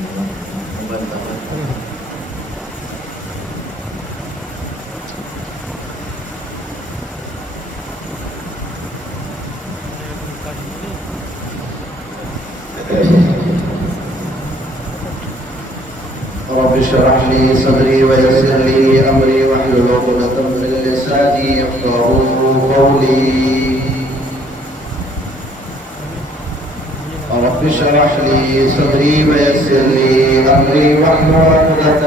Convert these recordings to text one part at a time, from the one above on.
رب اشرح لي صدري ويسر لي امري واحلل عقدة من لساني يفقهوا قولي. رب اشرح لي صدري ويسر لي امري واحلل عقدة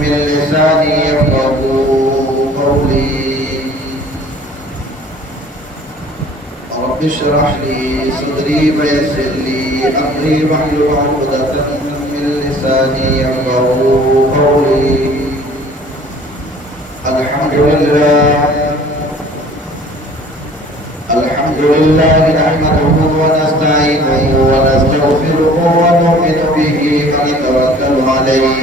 من لساني يفقهوا قولي. رب اشرح لي صدري ويسر لي امري واحلل عقدة من لساني يفقهوا قولي. الحمد لله نحمده ونستعينه ونستغفره ونؤمن به ونتوكل عليه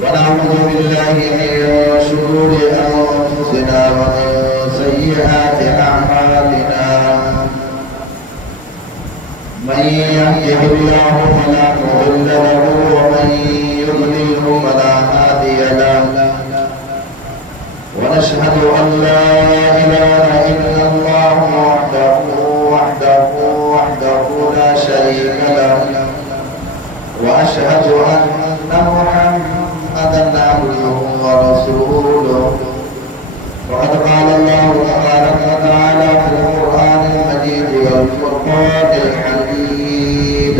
ونعوذ بالله من شرور انفسنا ومن سيئات اعمالنا. من يهده الله فلا مضل له ومن يضلله فلا هادي له. ونشهد ان لا اله الا الله وحده لا شريك له. واشهد ان محمدا عبده ورسوله. وقد قال الله تبارك وتعالى في القران المجيد والفرقان الحميد: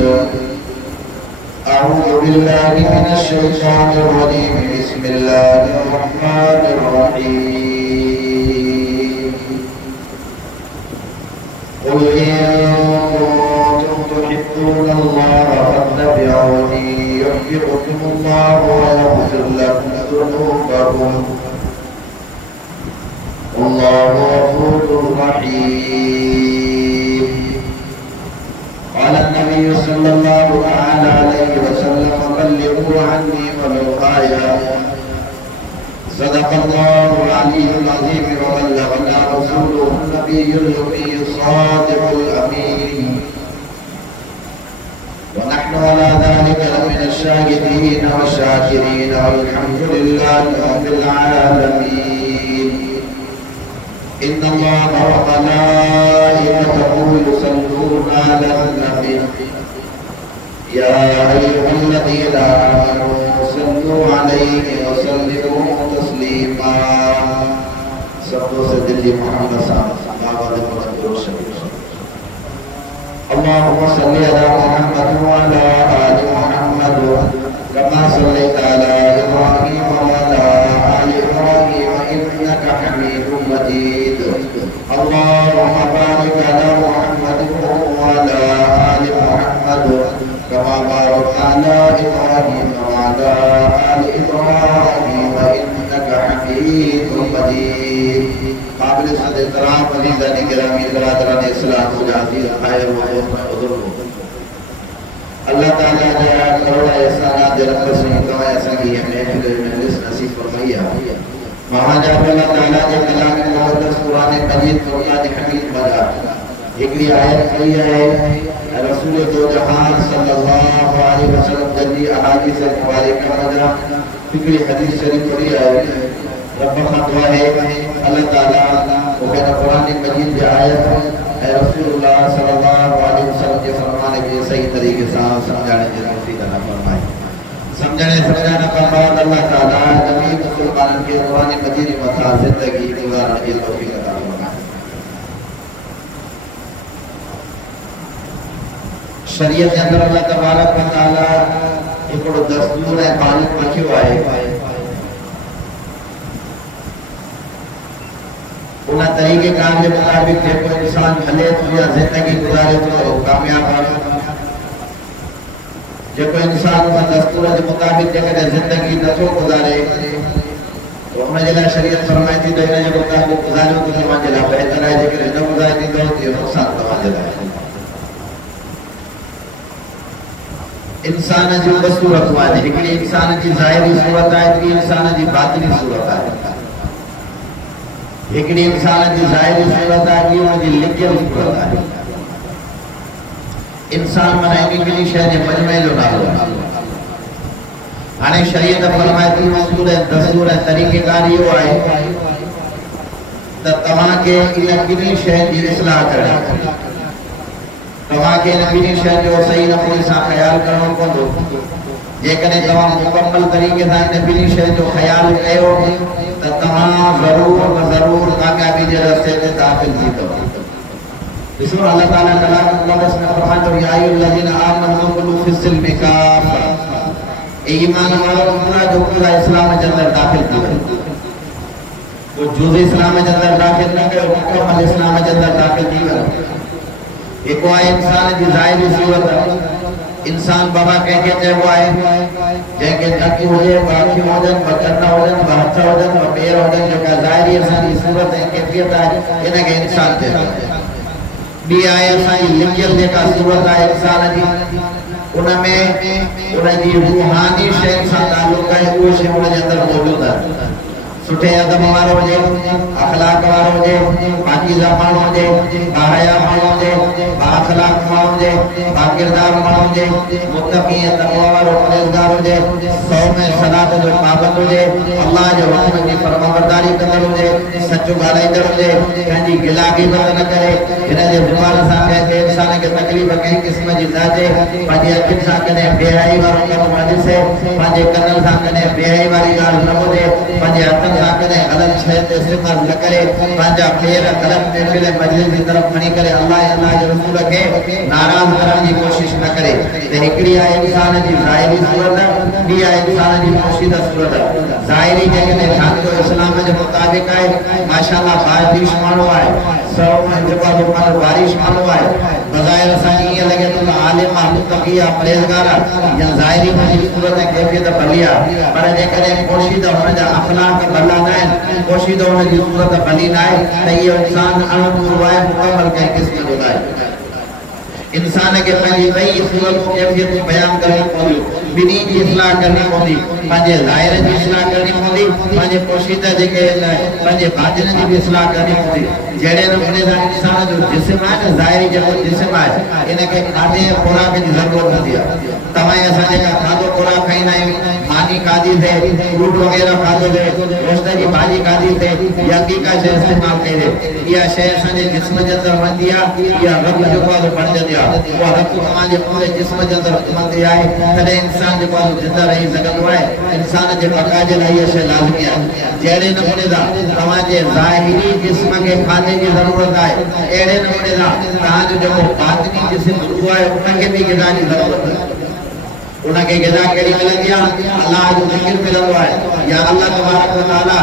أعوذ بالله من الشيطان الرجيم. بسم الله الرحمن الرحيم. قل إن كنتم تحبون الله فاتبعوني يحببكم الله ويغفر لكم ذنوبكم والله غفور رحيم. قال النبي صلى الله تعالى عليه وسلم: بلغوا عني ولو آية. صدق الله العلي العظيم وبلغنا رسوله النبي الأمي الصادق الأمين. ونحن على ذلك لمن الشاهدين والشاكرين والحمد لله رب العالمين. إن الله وملائكته يصلون على النبي يا أيها الذين آمنوا صلوا عليه وسلموا تسليما. صلوا سيدنا محمد صلى الله عليه وسلم. اللهم صل على محمد وعلى آل محمد كما صليت على إبراهيم وعلى آل إبراهيم إنك حميد مجيد. اللهم بارك على محمد وعلى آل محمد كما باركت على إبراهيم وعلى آل إبراهيم إنك حميد مجيد. قابل صد احترام عزیزان گرامی برادران اسلام مجاہدین خیر و حضور اللہ تعالی نے کروڑا احسانات رب سے تو ایسا کی ہمیں مجلس نصیب فرمایا. وہاں جب اللہ تعالی نے کلام مقدس قرآن مجید قرآن حمید بنا ایکڑی آیت کہی ہے رسول دو جہان صلی اللہ علیہ وسلم جلی احادیث مبارکہ بنا ایکڑی حدیث شریف پڑھی ہے. رب خطوہ ہے اللہ تعالیٰ وقت قرآن مجید کی آیت ہے رسول اللہ صلی اللہ علیہ وسلم کے فرمانے کے صحیح طریقے سے سمجھانے کے توفیق عطا فرمائے. سمجھانا کا بعد اللہ تعالیٰ جميع مسلمانوں کے قرآن مجید مسا زندگی گزارنے کی توفیق عطا فرمائے. شریعت کے اندر اللہ تبارک و تعالیٰ ایک دستور ہے قانون رکھے ہوئے ہے. انہاں طریقے کار کے مطابق جو کوئی انسان ہلے تو یا زندگی گزارے تو کامیاب ہے. جو کوئی انسان کا دستور کے مطابق جے زندگی نہ گزارے تو ہم جلا شریعت فرمائی تھی تو انہاں جو مطابق گزارے تو تمہاں جلا بہتر ہے. جے نہ گزارے تو یہ نقصان تمہاں جلا ہے. انسان جو صورت ہے ہکڑی انسان کی ظاہری صورت ہے ہکڑی انسان کی باطنی صورت ہے. ایکڑی انسان کی ظاہری صورت ہے کہ وہ لکھیل صورت ہے. इंसान माना किनी शय जे मजमे जो नालो हाने शरीयत फरमाए थी मंजूर है दस्तूर है तरीक़ेकार यो आहे त तव्हां के इन किनी शय जी इस्लाह करणी तव्हां के इन किनी शय जो सही नमूने सां ख्याल करणो पवंदो जेकॾहिं तव्हां मुकम्मल तरीक़े सां इन किनी शय जो ख्याल कयो त तव्हां ज़रूर कामयाबी जे रस्ते ते दाख़िल थी सघो इसमें अल्लाह ताला कलाम मुक़द्दस में फरमाता है या अय्युहल्लज़ीना आमनू कुलू फिस्सिल्मि काफ़ा ईमान वालों पूरा जो पूरा इस्लाम के अंदर दाखिल थी वो जुज़ इस्लाम के अंदर दाखिल न कयो मुकम्मल इस्लाम के अंदर दाखिल थी वयो एक आहे इंसान की ज़ाहिरी सूरत इंसान बाबा कंहिंखे चइबो आहे जंहिंखे नकी हुजे बाखी हुजनि बकन हुजनि हथ हुजनि पेर हुजनि जेका ज़ाहिरी असांजी सूरत ऐं कैफ़ियत आहे इनखे इंसान चइबो आहे ॿी आहे असांजी लिखियल जेका सूरत आहे इंसान जी उनमें उनजी रूहानी शयुनि सां ताल्लुक़ आहे उहे शयूं उनजे अंदरि मौजूदु आहिनि सुठे अदब वारो हुजे अखलाक वारो हुजे पाकीज़ा माण्हू हुजे बाहया माण्हू हुजे बाअखलाक माण्हू हुजे बाकिरदार माण्हू हुजे मुत्तक़ी ऐं तक़वा वारो परहेज़गार हुजे सौ में सलात जो पाबंद हुजे अल्लाह जे हुक्म जी फरमाबरदारी कंदड़ हुजे सचो ॻाल्हाईंदड़ हुजे कंहिंजी गिला ग़ीबत न करे हिन जे ज़ुबान सां कंहिं इंसान खे तकलीफ़ कंहिं क़िस्म जी न अचे पंहिंजी अखियुनि सां कॾहिं बेहयाई वारो कमु न ॾिसे पंहिंजे कननि सां कॾहिं बेहयाई वारी ॻाल्हि न ॿुधे पंहिंजे हथनि सां कॾहिं ग़लत शइ ते इस्तेमाल न करे पंहिंजा पेर ग़लत महफ़िल मजलिस जी तरफ़ खणी करे अल्लाह ऐं अल्लाह जे रसूल खे नाराज़ करण जी कोशिश न करे त हिकिड़ी आहे इंसान जी ज़ाहिरी सूरत ॿी आहे इंसान जी पोशीदा सूरत ज़ाहिरी जेकॾहिं ढांचो इस्लाम जे मुताबिक़ आहे माशाअल्लाह बारिश माण्हू आहे सौ में जेको बारिश माण्हू आहे बज़ाहिर असांखे ईअं लॻे थो त आलिम आहे मुत्तक़ी आहे परहेज़गार आहे या ज़ाहिरी हुनजी सूरत ऐं कैफ़ियत भली आहे पर जेकॾहिं पोशीदा हुनजा अख़लाक भला न आहिनि पोशीदा हुनजी सूरत भली न आहे त इहो इंसान अणपूरो आहे मुकमल कंहिं क़िस्म जो न आहे इंसान के पंहिंजी ॿई सूरतूं कैफ़ियतूं बयान करणी पवंदियूं ॿिन्ही जी इस्लाह करणी पवंदी पंहिंजे ज़ाहिर जी इस्लाह करणी पवंदी पंहिंजे पोशीदा जेके पंहिंजे बातिन जी बि इस्लाह करणी पवंदी जहिड़े नमूने सां इंसान जो जिस्म आहे न ज़ाहिरी जेको जिस्म आहे इनखे खाधे खुराक जी ज़रूरत हूंदी आहे तव्हां असां जेका खाधो खुराक खाईंदा आहियूं मानी खाधी थिए फ्रूट वग़ैरह खाधो थिए गोश्त जी भाॼी खाधी थिए या ॿी का शइ इस्तेमालु कई थिए इहा शइ असांजे जिस्म जे अंदरि वञंदी आहे इहा रत जेको आहे बणजंदी आहे उहा रत तव्हांजे पूरे जिस्म जे अंदरि घुमंदी आहे तॾहिं इंसान जेको आहे ज़िंदा रही सघंदो आहे इंसान जे बका जे लाइ इहा शइ लाज़मी आहे जहिड़े नमूने सां तव्हांजे ज़ाहिरी जिस्म खे खाधे जी ज़रूरत आहे अहिड़े नमूने सां तव्हांजो जेको बातिनी जिस्म हूंदो आहे उनखे बि ग़िज़ा जी ज़रूरत आहे उनके ग़िज़ा कहिड़ी मिलंदी आहे अल्लाह जो ज़िक्र मिलंदो आहे या अल्लाह तबारक व तआला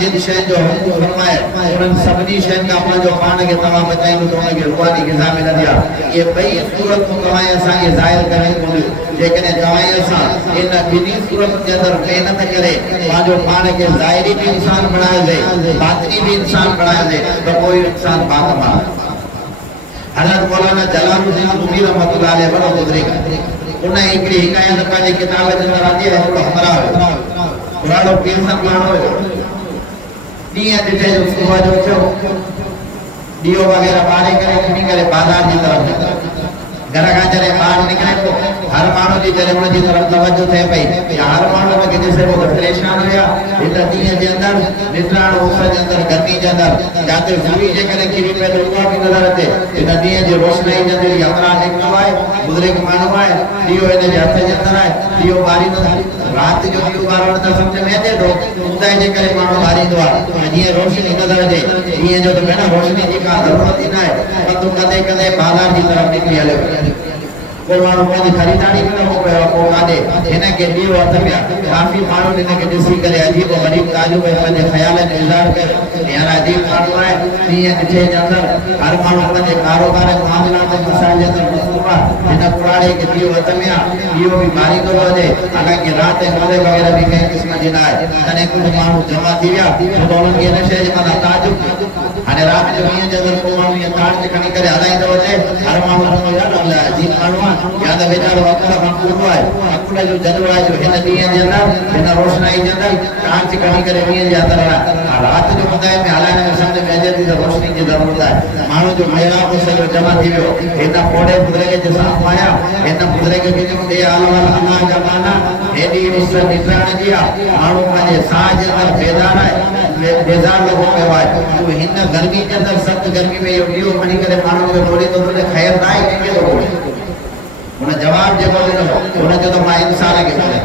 जिन शइ जो हुकुम फरमाए उन्हनि सभिनी शयुनि खां पंहिंजो पाण खे तव्हां बचाईंदो त उनखे रूहानी ग़िज़ा मिलंदी आहे इहे ॿई सूरतूं तव्हां असांखे ज़ाहिर करणी पवंदियूं जेकॾहिं तव्हां असां इन ॿिन्ही सूरतुनि जे अंदरि महिनत करे पंहिंजो पाण खे ज़ाहिरी बि इंसान बणाइजे बातिनी बि इंसान बणाइजे त पोइ इंसान बाकमाल हज़रत मौलाना जलालुद्दीन रूमी रहमतुल्लाह अलैह वॾो बुज़ुर्ग उन हिकिड़ी हिकायत पंहिंजी किताब जे अंदरि आंदी आहे हिकिड़ो हमरा हुयो पुराणो पीर सां माण्हू हुयो ॾींहं ॾिठे जो सुबुह जो थियो ॾीओ वग़ैरह ॿारे करे खणी करे बाज़ार जी तरफ़ निकितो घर खां जॾहिं ॿाहिरि निकिरे थो हर माण्हू जी जॾहिं हुनजी तरफ़ तवजो थिए पई या हर माण्हू हुनखे ॾिसे पियो त परेशान हुया हिन ॾींहं जे अंदरि निकिरण उस जे अंदरि गर्मी जे अंदरि जिते सूरी जेकॾहिं किरी पए त उहा बि नज़र अचे हिन ॾींहं जी रोशनाई जे अंदरि हमरा निकितो आहे बुज़ुर्ग माण्हू आहे ॾीओ हिन जे हथ जे अंदरि आहे ॾीओ ॿारींदो राति जो ॾीओ ॿारण त सम्झ में अचे थो ॿुधाए जे करे माण्हू ॿारींदो आहे जीअं रोशनी नज़र अचे ॾींहं जो त भेण रोशनी जी का ज़रूरत ई न आहे पर तूं कॾहिं कॾहिं बाज़ार जी तरफ़ निकिरी हलियो को माण्हू पंहिंजी ख़रीदारी बि न हो पियो को काॾे हिनखे ॾीओ हथ में आहे काफ़ी माण्हू हिनखे ॾिसी करे अजीब ग़रीब ताजुब पंहिंजे ख़्यालनि जो इज़हार कयो हींअर अजीब माण्हू आहे ॾींहं ॾिठे जे अंदरि हर माण्हू पंहिंजे कारोबार मामलात मसाइल जे अंदरि मसरूफ़ आहे हिन पुराणे खे ॾीओ हथ में आहे ॾीओ बि ॿारींदो वञे हालांकि राति ऐं मोले वग़ैरह बि कंहिं क़िस्म जी न आहे तॾहिं कुझु माण्हू जमा थी विया छो त उन्हनि खे हिन शइ जे मथां ताजुब हाणे राति जो ॾींहं जे अंदरि को माण्हू ईअं टार्च खणी करे हलाईंदो वञे हर माण्हू अजीब माण्हू आहे या त वेचारो अकुल खां पूरो आहे अकुल जो जज़्बो आहे जो हिन ॾींहं जे अंदरि हिन रोशनाई जे अंदरि टार्च खणी करे ॾींहं जे अंदरि रात जो ॿुधाए में हलाइण में सम्झ में अचे थी त रोशनी जी ज़रूरत आहे माण्हू जो मेरा को सॼो जमा थी वियो हिन पोड़े बुज़ुर्ग जे साम्हूं आया हिन बुज़ुर्ग खे चयूं ॾे अल्लाह जमाना हेॾी इज़त ॾिसण जी आहे माण्हू पंहिंजे साह जे अंदरि बेदार आहे बेज़ार लॻो पियो आहे तूं हिन गर्मी जे अंदरि सख़्तु गर्मी में इहो ॾीओ खणी करे माण्हू खे ॿोड़े थो तुंहिंजे ख़ैर न आहे कंहिंखे थो ॿोड़े हुन जवाब जेको ॾिनो हुन चयो त मां इंसान खे ॿोड़े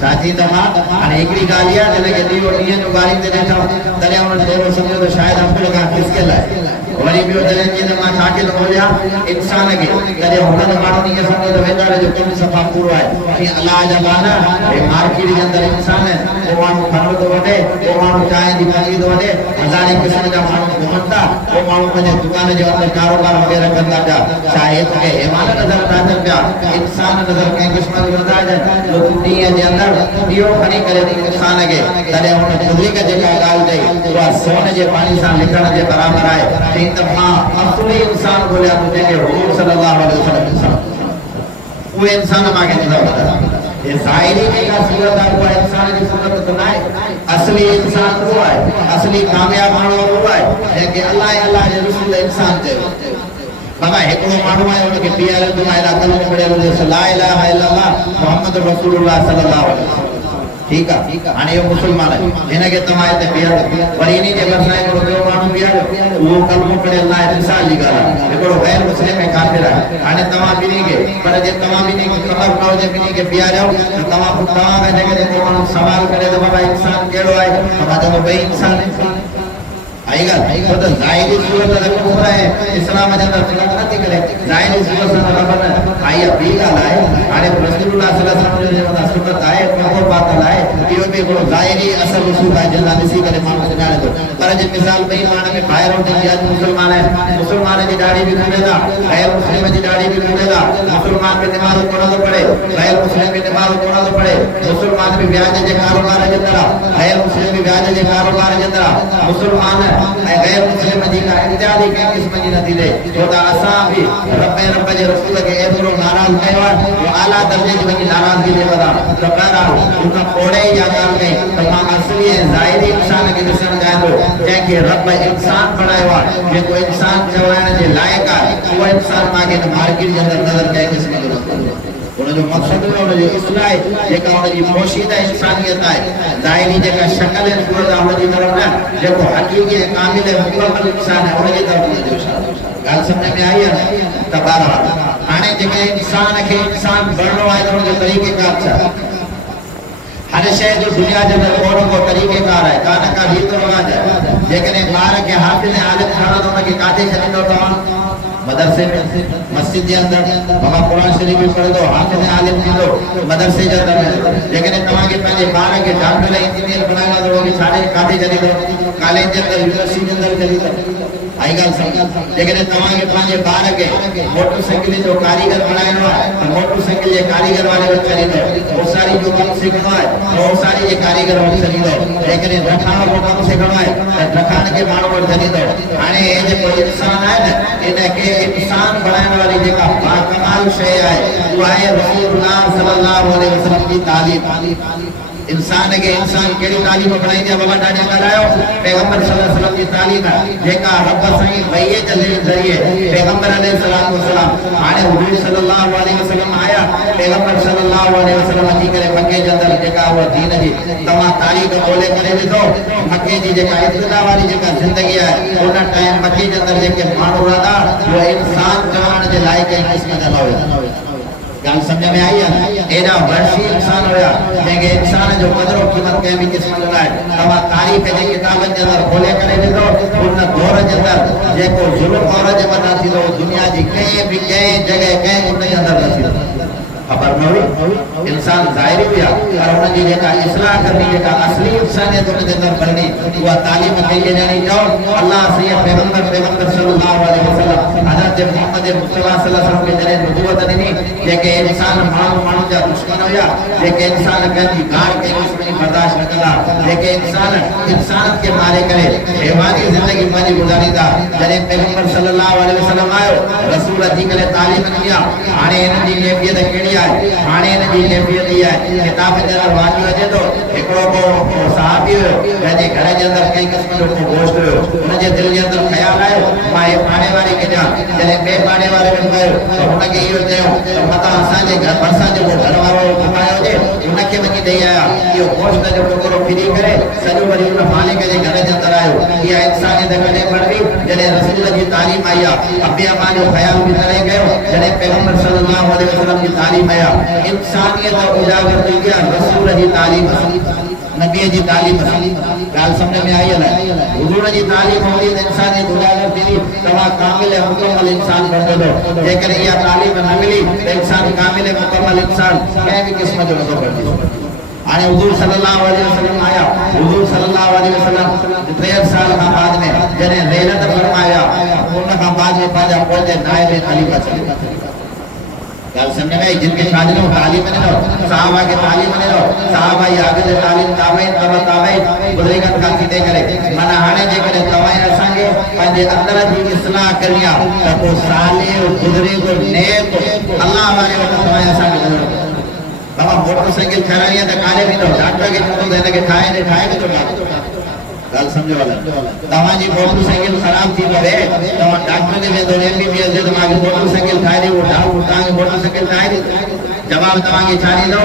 चाची त मां हाणे हिकिड़ी ॻाल्हि आहे जॾहिं ॾींहुं ॾींहं जो ॻाल्हि ते ॾिठो तॾहिं हुन चयो सम्झो त शायदि अब्दुल खां खिसकियल आहे वरी ॿियो जॾहिं चई त मां छाखे थो ॻोल्हियां इंसान खे तॾहिं हुन त माण्हू ईअं सम्झो त वेचारे जो कमु सफ़ा पूरो आहे जीअं अलाह जा बाना हे मार्केट जे अंदरि इंसान को माण्हू खंडु थो वठे को माण्हू चांहि जी पनी थो वठे हज़ारे क़िस्म जा माण्हू घुमनि था को माण्हू पंहिंजे दुकान जे अंदरि कारोबार वग़ैरह कनि था पिया छा हे तोखे हेमान नज़र था अचनि पिया इंसान नज़र कंहिं क़िस्म जो नथा अचनि जो तूं ॾींहं जे अंदरि ॾीओ खणी करे इंसान खे तॾहिं हुन बुज़ुर्ग जेका ॻाल्हि चई उहा सोन जे पाणी सां लिखण जे बराबरि आहे त मां असली इंसान ॻोल्हिया थो जंहिंखे हुज़ूर सल्लल्लाहु अलैहि वसल्लम उहे इंसान मांखे नज़र ईंदा ये ज़ाहिरी जेका सूरत आहे उहा इंसान जी सूरत त न आहे असली इंसान उहो आहे असली कामयाब माण्हू उहो आहे जंहिंखे अल्लाह जे रसूल इंसान चयो बाबा हिकिड़ो माण्हू आहे हुनखे पीआर जो आहे कलम पढ़ियल हुजे ला इलाहा इल्लल्लाह मुहम्मद रसूलुल्लाह सल्लल्लाहु अलैहि वसल्लम ठीक है हाणे इहो मुसलमान आहे हिनखे तव्हां हिते बीहारियो वरी इन जे भरिसां हिकिड़ो ॿियो माण्हू बीहारियो उहो कलमो पढ़ियल न आहे मिसाल जी ॻाल्हि आहे हिकिड़ो गैर मुस्लिम ऐं काफ़िर आहे हाणे तव्हां ॿिन्ही खे पर जे तव्हां ॿिन्ही खे ख़बर न हुजे ॿिन्ही खे बीहारियो त तव्हां खां जेकॾहिं को माण्हू सवाल करे त बाबा इंसान कहिड़ो आहे तव्हां चवंदो भई इंसान आई ॻाल्हि छो त ज़ाहिरी सूरत त कुफर आहे इस्लाम जे अंदरि फ़र्क़ु नथी करे ज़ाहिरी सूरत सां ख़बर न आई ॿी ॻाल्हि आहे हाणे रसूलुल्लाह सल्लल्लाहु अलैहि वसल्लम जो सुन्नत आहे मथो पातल आहे इहो बि हिकिड़ो ज़ाहिरी असर रसूल आहे जंहिंसां ॾिसी करे माण्हू सुञाणे थो पर जे मिसाल ॿई माण्हू में ॿाहिरि हुजे अॼु मुस्लमान आहे मुस्लमान जी दाढ़ी बि कूड़े था गैर मुस्लिम जी दाढ़ी बि कूड़े था मुस्लमान बि निमाज़ कोन थो पढ़े गैर मुस्लिम बि निमाज़ कोन थो पढ़े मुस्लमान बि व्याज जे कारोबार जे अंदरि आहे गैर मुस्लिम बि व्याज जे कारोबार जे अंदरि आहे मुस्लमान ऐं गैर मुस्लिम जी का इम्तियाज़ी कंहिं क़िस्म जी नथी थिए छो त असां बि रब जे रसूल खे एतिरो नाराज़ कयो आहे जो आला दर्जे जी वञी नाराज़गी ॾे वधा त बहरहाल हुन पोड़े या ॻाल्हि कई त मां असली ऐं ज़ाहिरी इंसान खे ॾिसणु चाहियां थो जंहिंखे रब इंसान बणायो आहे जेको इंसान चवाइण जे लाइक़ु आहे उहो इंसान मांखे हिन मार्केट जे अंदरि नज़र कंहिं क़िस्म जो नथो उनजो मक़सदु न हुनजी इस्लाह जेका हुनजी पोशीदा इंसानियत आहे ज़ाहिरी जेका शक्ल ऐं सूरत आहे हुनजी तरफ़ न जेको हक़ीक़ी ऐं कामिल ऐं मुकमल इंसान आहे हुनजी तरफ़ हुनजो इशारो ॻाल्हि सम्झ में आई आहे न त बहरहाल हाणे जेके इंसान खे इंसान बणणो आहे त हुनजो तरीक़ेकार छा हर शइ जो दुनिया जे अंदरि को न को तरीक़ेकार आहे का न का रीत रिवाज आहे जेकॾहिं ॿार खे हाफ़िज़ आलिम ठहणो त हुनखे काथे छॾींदो तव्हां मदरसे में मस्जिद के अंदर बाबा कुरान शरीफ भी पढ़ दो हाफिज़ आलिम थी दो मदरसे के अंदर जेकॾहिं तव्हांखे पंहिंजे ॿार खे डॉक्टर इंजीनियर बनाइणो आहे त उहो छाड़े काथे छॾी दो कॉलेज के अंदर यूनिवर्सिटी के अंदर छॾी दो आई ॻाल्हि सम्झ जेकॾहिं तव्हांखे पंहिंजे ॿार खे मोटरसाइकिल जो कारीगर बनाइणो आहे त मोटरसाइकिल जे कारीगर वारे वटि छॾी दो ओसारी जो कमु सिखणो आहे त ओसारी जे कारीगर वटि छॾी दो जेकॾहिं रखाण जो कमु सिखणो आहे त रखाण के माण्हू वटि छॾी दो हाणे हे जेको इंसान आहे न इनखे इंसान बणाइण वारी जेका बाकमाल शइ आहे उहा आहे रसूलुल्लाह सल्लल्लाहु अलैहि वसल्लम जी तालीम इंसान के इंसान केड़ी तालीम बनाई बाबा ॾाढा ॻाल्हायो पैगंबर सल्लल्लाहु अलैहि वसल्लम जी तालीम जेका रब साईं वही जे ज़रिए पैगंबर अलैहिस्सलाम वसलाम हाणे हुजूर सल्लल्लाहु अलैहि वसल्लम आया पैगंबर सल्लल्लाहु अलैहि वसल्लम अची करे मक्के जे अंदर जेका उहा दीन जी तव्हां तारीख़ ॻोल्हे करे ॾिसो मक्के जी जेका इब्तिदा वारी जेका ज़िंदगी आहे उन टाइम मक्के जे अंदर जेके माण्हू रहंदा उहे इंसान चवण जे लाइक़ ऐं क़िस्म जा न हुया ॻाल्हि सम्झ में आई आहे एॾा वहशी इंसान हुया जंहिंखे इंसान जो क़दुरु क़ीमत कंहिं बि क़िस्म जो न आहे तव्हां तारीख़ जे किताबनि जे अंदरि खोले करे ॾिसो उन दौर जे अंदरि जेको ज़ुल्म औरत जे मथां थींदो दुनिया जी कंहिं बि कंहिं जॻह कंहिं उन जे अंदरि न थींदो खबर न हुई इंसान ज़ाहिरी हुया पर हुनजी जेका इस्लाह करणी जेका असली इंसानियत हुन जे अंदरि भरणी उहा तालीम कई ॼणी चओ अल्लाह साईं पैगंबर सल्लल्लाहु अलैहि वसल्लम हज़रत मोहम्मद मुस्तफ़ा सल्लल्लाहु अलैहि वसल्लम खे जॾहिं नबूवत ॾिनी जेके इंसान माण्हू जा दुश्मन हुया जेके इंसान कंहिंजी गाड़ कंहिं क़िस्म जी बर्दाश्त न कंदा जेके इंसान खे मारे करे हैवानी ज़िंदगी पंहिंजी गुज़ारींदा जॾहिं पैगंबर सल्लल्लाहु अलैहि वसल्लम आयो रसूल अची करे तालीम ॾिनी हाणे हिननि जी नेबियत कहिड़ी आहे हाणे इन जी कैफियत ई आहे किताब जे अंदर वाक़ियो अचे थो हिकिड़ो को सहाबी हुयो जंहिंजे घर जे अंदर कंहिं क़िस्म जो को गोश्त हुयो हुनजे दिलि जे अंदर ख़्यालु आयो मां हे पाणे वारे खे ॾियां जॾहिं ॿिए पाणे वारे खे कयो त हुनखे इहो चयो त मतां असांजे घर भरिसां जेको घर वारो कमायो हुजे हुनखे वञी ॾेई आया इहो गोश्त जो टुकड़ो फिरी करे सॼो वरी हुन मालिक जे घर जे अंदर आयो इहा इंसानियत कॾहिं पढ़ी जॾहिं रसूल जी तालीम आई आहे अबे अम्मा जो ख़्याल बि तॾहिं कयो जॾहिं पैगंबर सल्लल्लाहु अलैहि वसल्लम जी तालीम आई आहे इंसानियत उजागर थी आहे रसूल जी तालीम नबी जी तालीम ॻाल्हि सम्झ में आई आहे हुजूर जी तालीम हूंदी त इंसानियत उजागर थींदी तव्हां कामिल ऐं मुकमल इंसान बणंदो जेकॾहिं इहा तालीम न मिली त इंसान कामिल ऐं मुकमल इंसान कंहिं बि क़िस्म जो नथो बणिजी हाणे हुजूर सल्लल्लाहु अलैहि वसल्लम आया हुजूर सल्लल्लाहु अलैहि वसल्लम 63 साल खां बाद में जॾहिं रहमत फरमाया उन खां बाद में पंहिंजा पोते नाइब खलीफा चले ॻाल्हि सम्झ में आई जिनके शादी नो तालीम ॾिनो साहबा खे तालीम ॾिनो साहबा जी अॻु जे तालीम ताबईन ताबईन बुज़ुर्गनि खां थींदे करे माना हाणे जेकॾहिं तव्हां असांखे पंहिंजे अंदर जी इस्लाह करणी आहे त पोइ सालिह बुज़ुर्ग नेक अल्लाह वारे वटि तव्हां असांखे वञिणो बाबा मोटरसाइकिल ठाराइणी आहे त काॾे वेंदो डॉक्टर खे चवंदो त हिनखे ठाहे ॾिजो ॻाल्हि सम्झो वाला तव्हांजी मोटरसाइकिल ख़राब थी पवे तव्हां डॉक्टर खे वेंदो MBBS जे त मूंखे मोटरसाइकिल ठाहे ॾियो तव्हांखे मोटरसाइकिल ठाहे ॾे जवाब तव्हांखे छा ॾींदो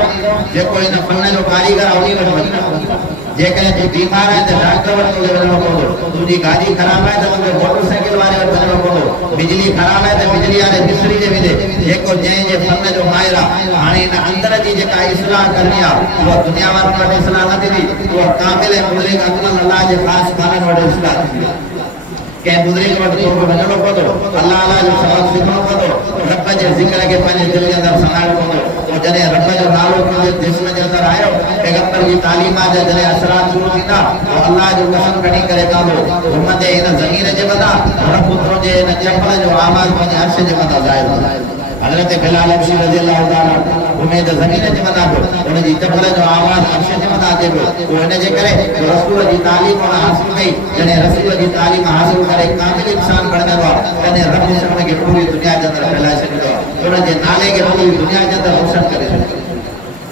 जेको हिन फन जो कारीगर आहे उन वटि वञो जेकॾहिं तूं बीमार आहे त डॉक्टर वटि तोखे वञिणो पवंदो तुंहिंजी गाॾी ख़राब आहे त तोखे मोटरसाइकिल वारे वटि वञिणो पवंदो बिजली ख़राब आहे त बिजली वारे मिस्त्री जे वेंदे जेको जंहिंजे फन जो माहिर आहे हाणे हिन अंदर जी जेका इस्लाह करणी आहे उहा दुनिया वारनि वटि इस्लाह न थींदी उहा कामिल ऐं बुज़ुर्ग अकमल अल्लाह जे ख़ासि माननि वटि इस्लाह थींदी कंहिं बुज़ुर्ग वटि तोखे वञिणो पवंदो अल्लाह जो सबक़ सिखणो पवंदो रब जे ज़िक्र खे पंहिंजे दिलि जे अंदरि संभालणो पवंदो पोइ जॾहिं रब जो नालो तुंहिंजे जिस्म जे अंदरि आयो पैगंबर जी तालीमात जा जॾहिं असरात शुरू थींदा पोइ अल्लाह जो कसम खणी करे चवंदो हुनजे हिन ज़मीन जे मथां रब तुंहिंजे हिन चंपल जो आवाज़ पंहिंजे अर्श जे मथां ज़ाहिर हज़रत बिलाल हबशी रज़ियल्लाहु ताला उमेद ज़मीन जे मथां पियो उनजी चंपल जो आवाज़ अर्श जे मथां अचे पियो पोइ हिन जे करे रसूल जी तालीम हासिल कई जॾहिं रसूल जी तालीम हासिल करे कामिल इंसान बणंदो आहे तॾहिं रब हुनखे पूरी दुनिया जे अंदरि फैलाए छॾींदो आहे हुनजे नाले खे पूरी दुनिया जे अंदरि रोशन करे छॾींदो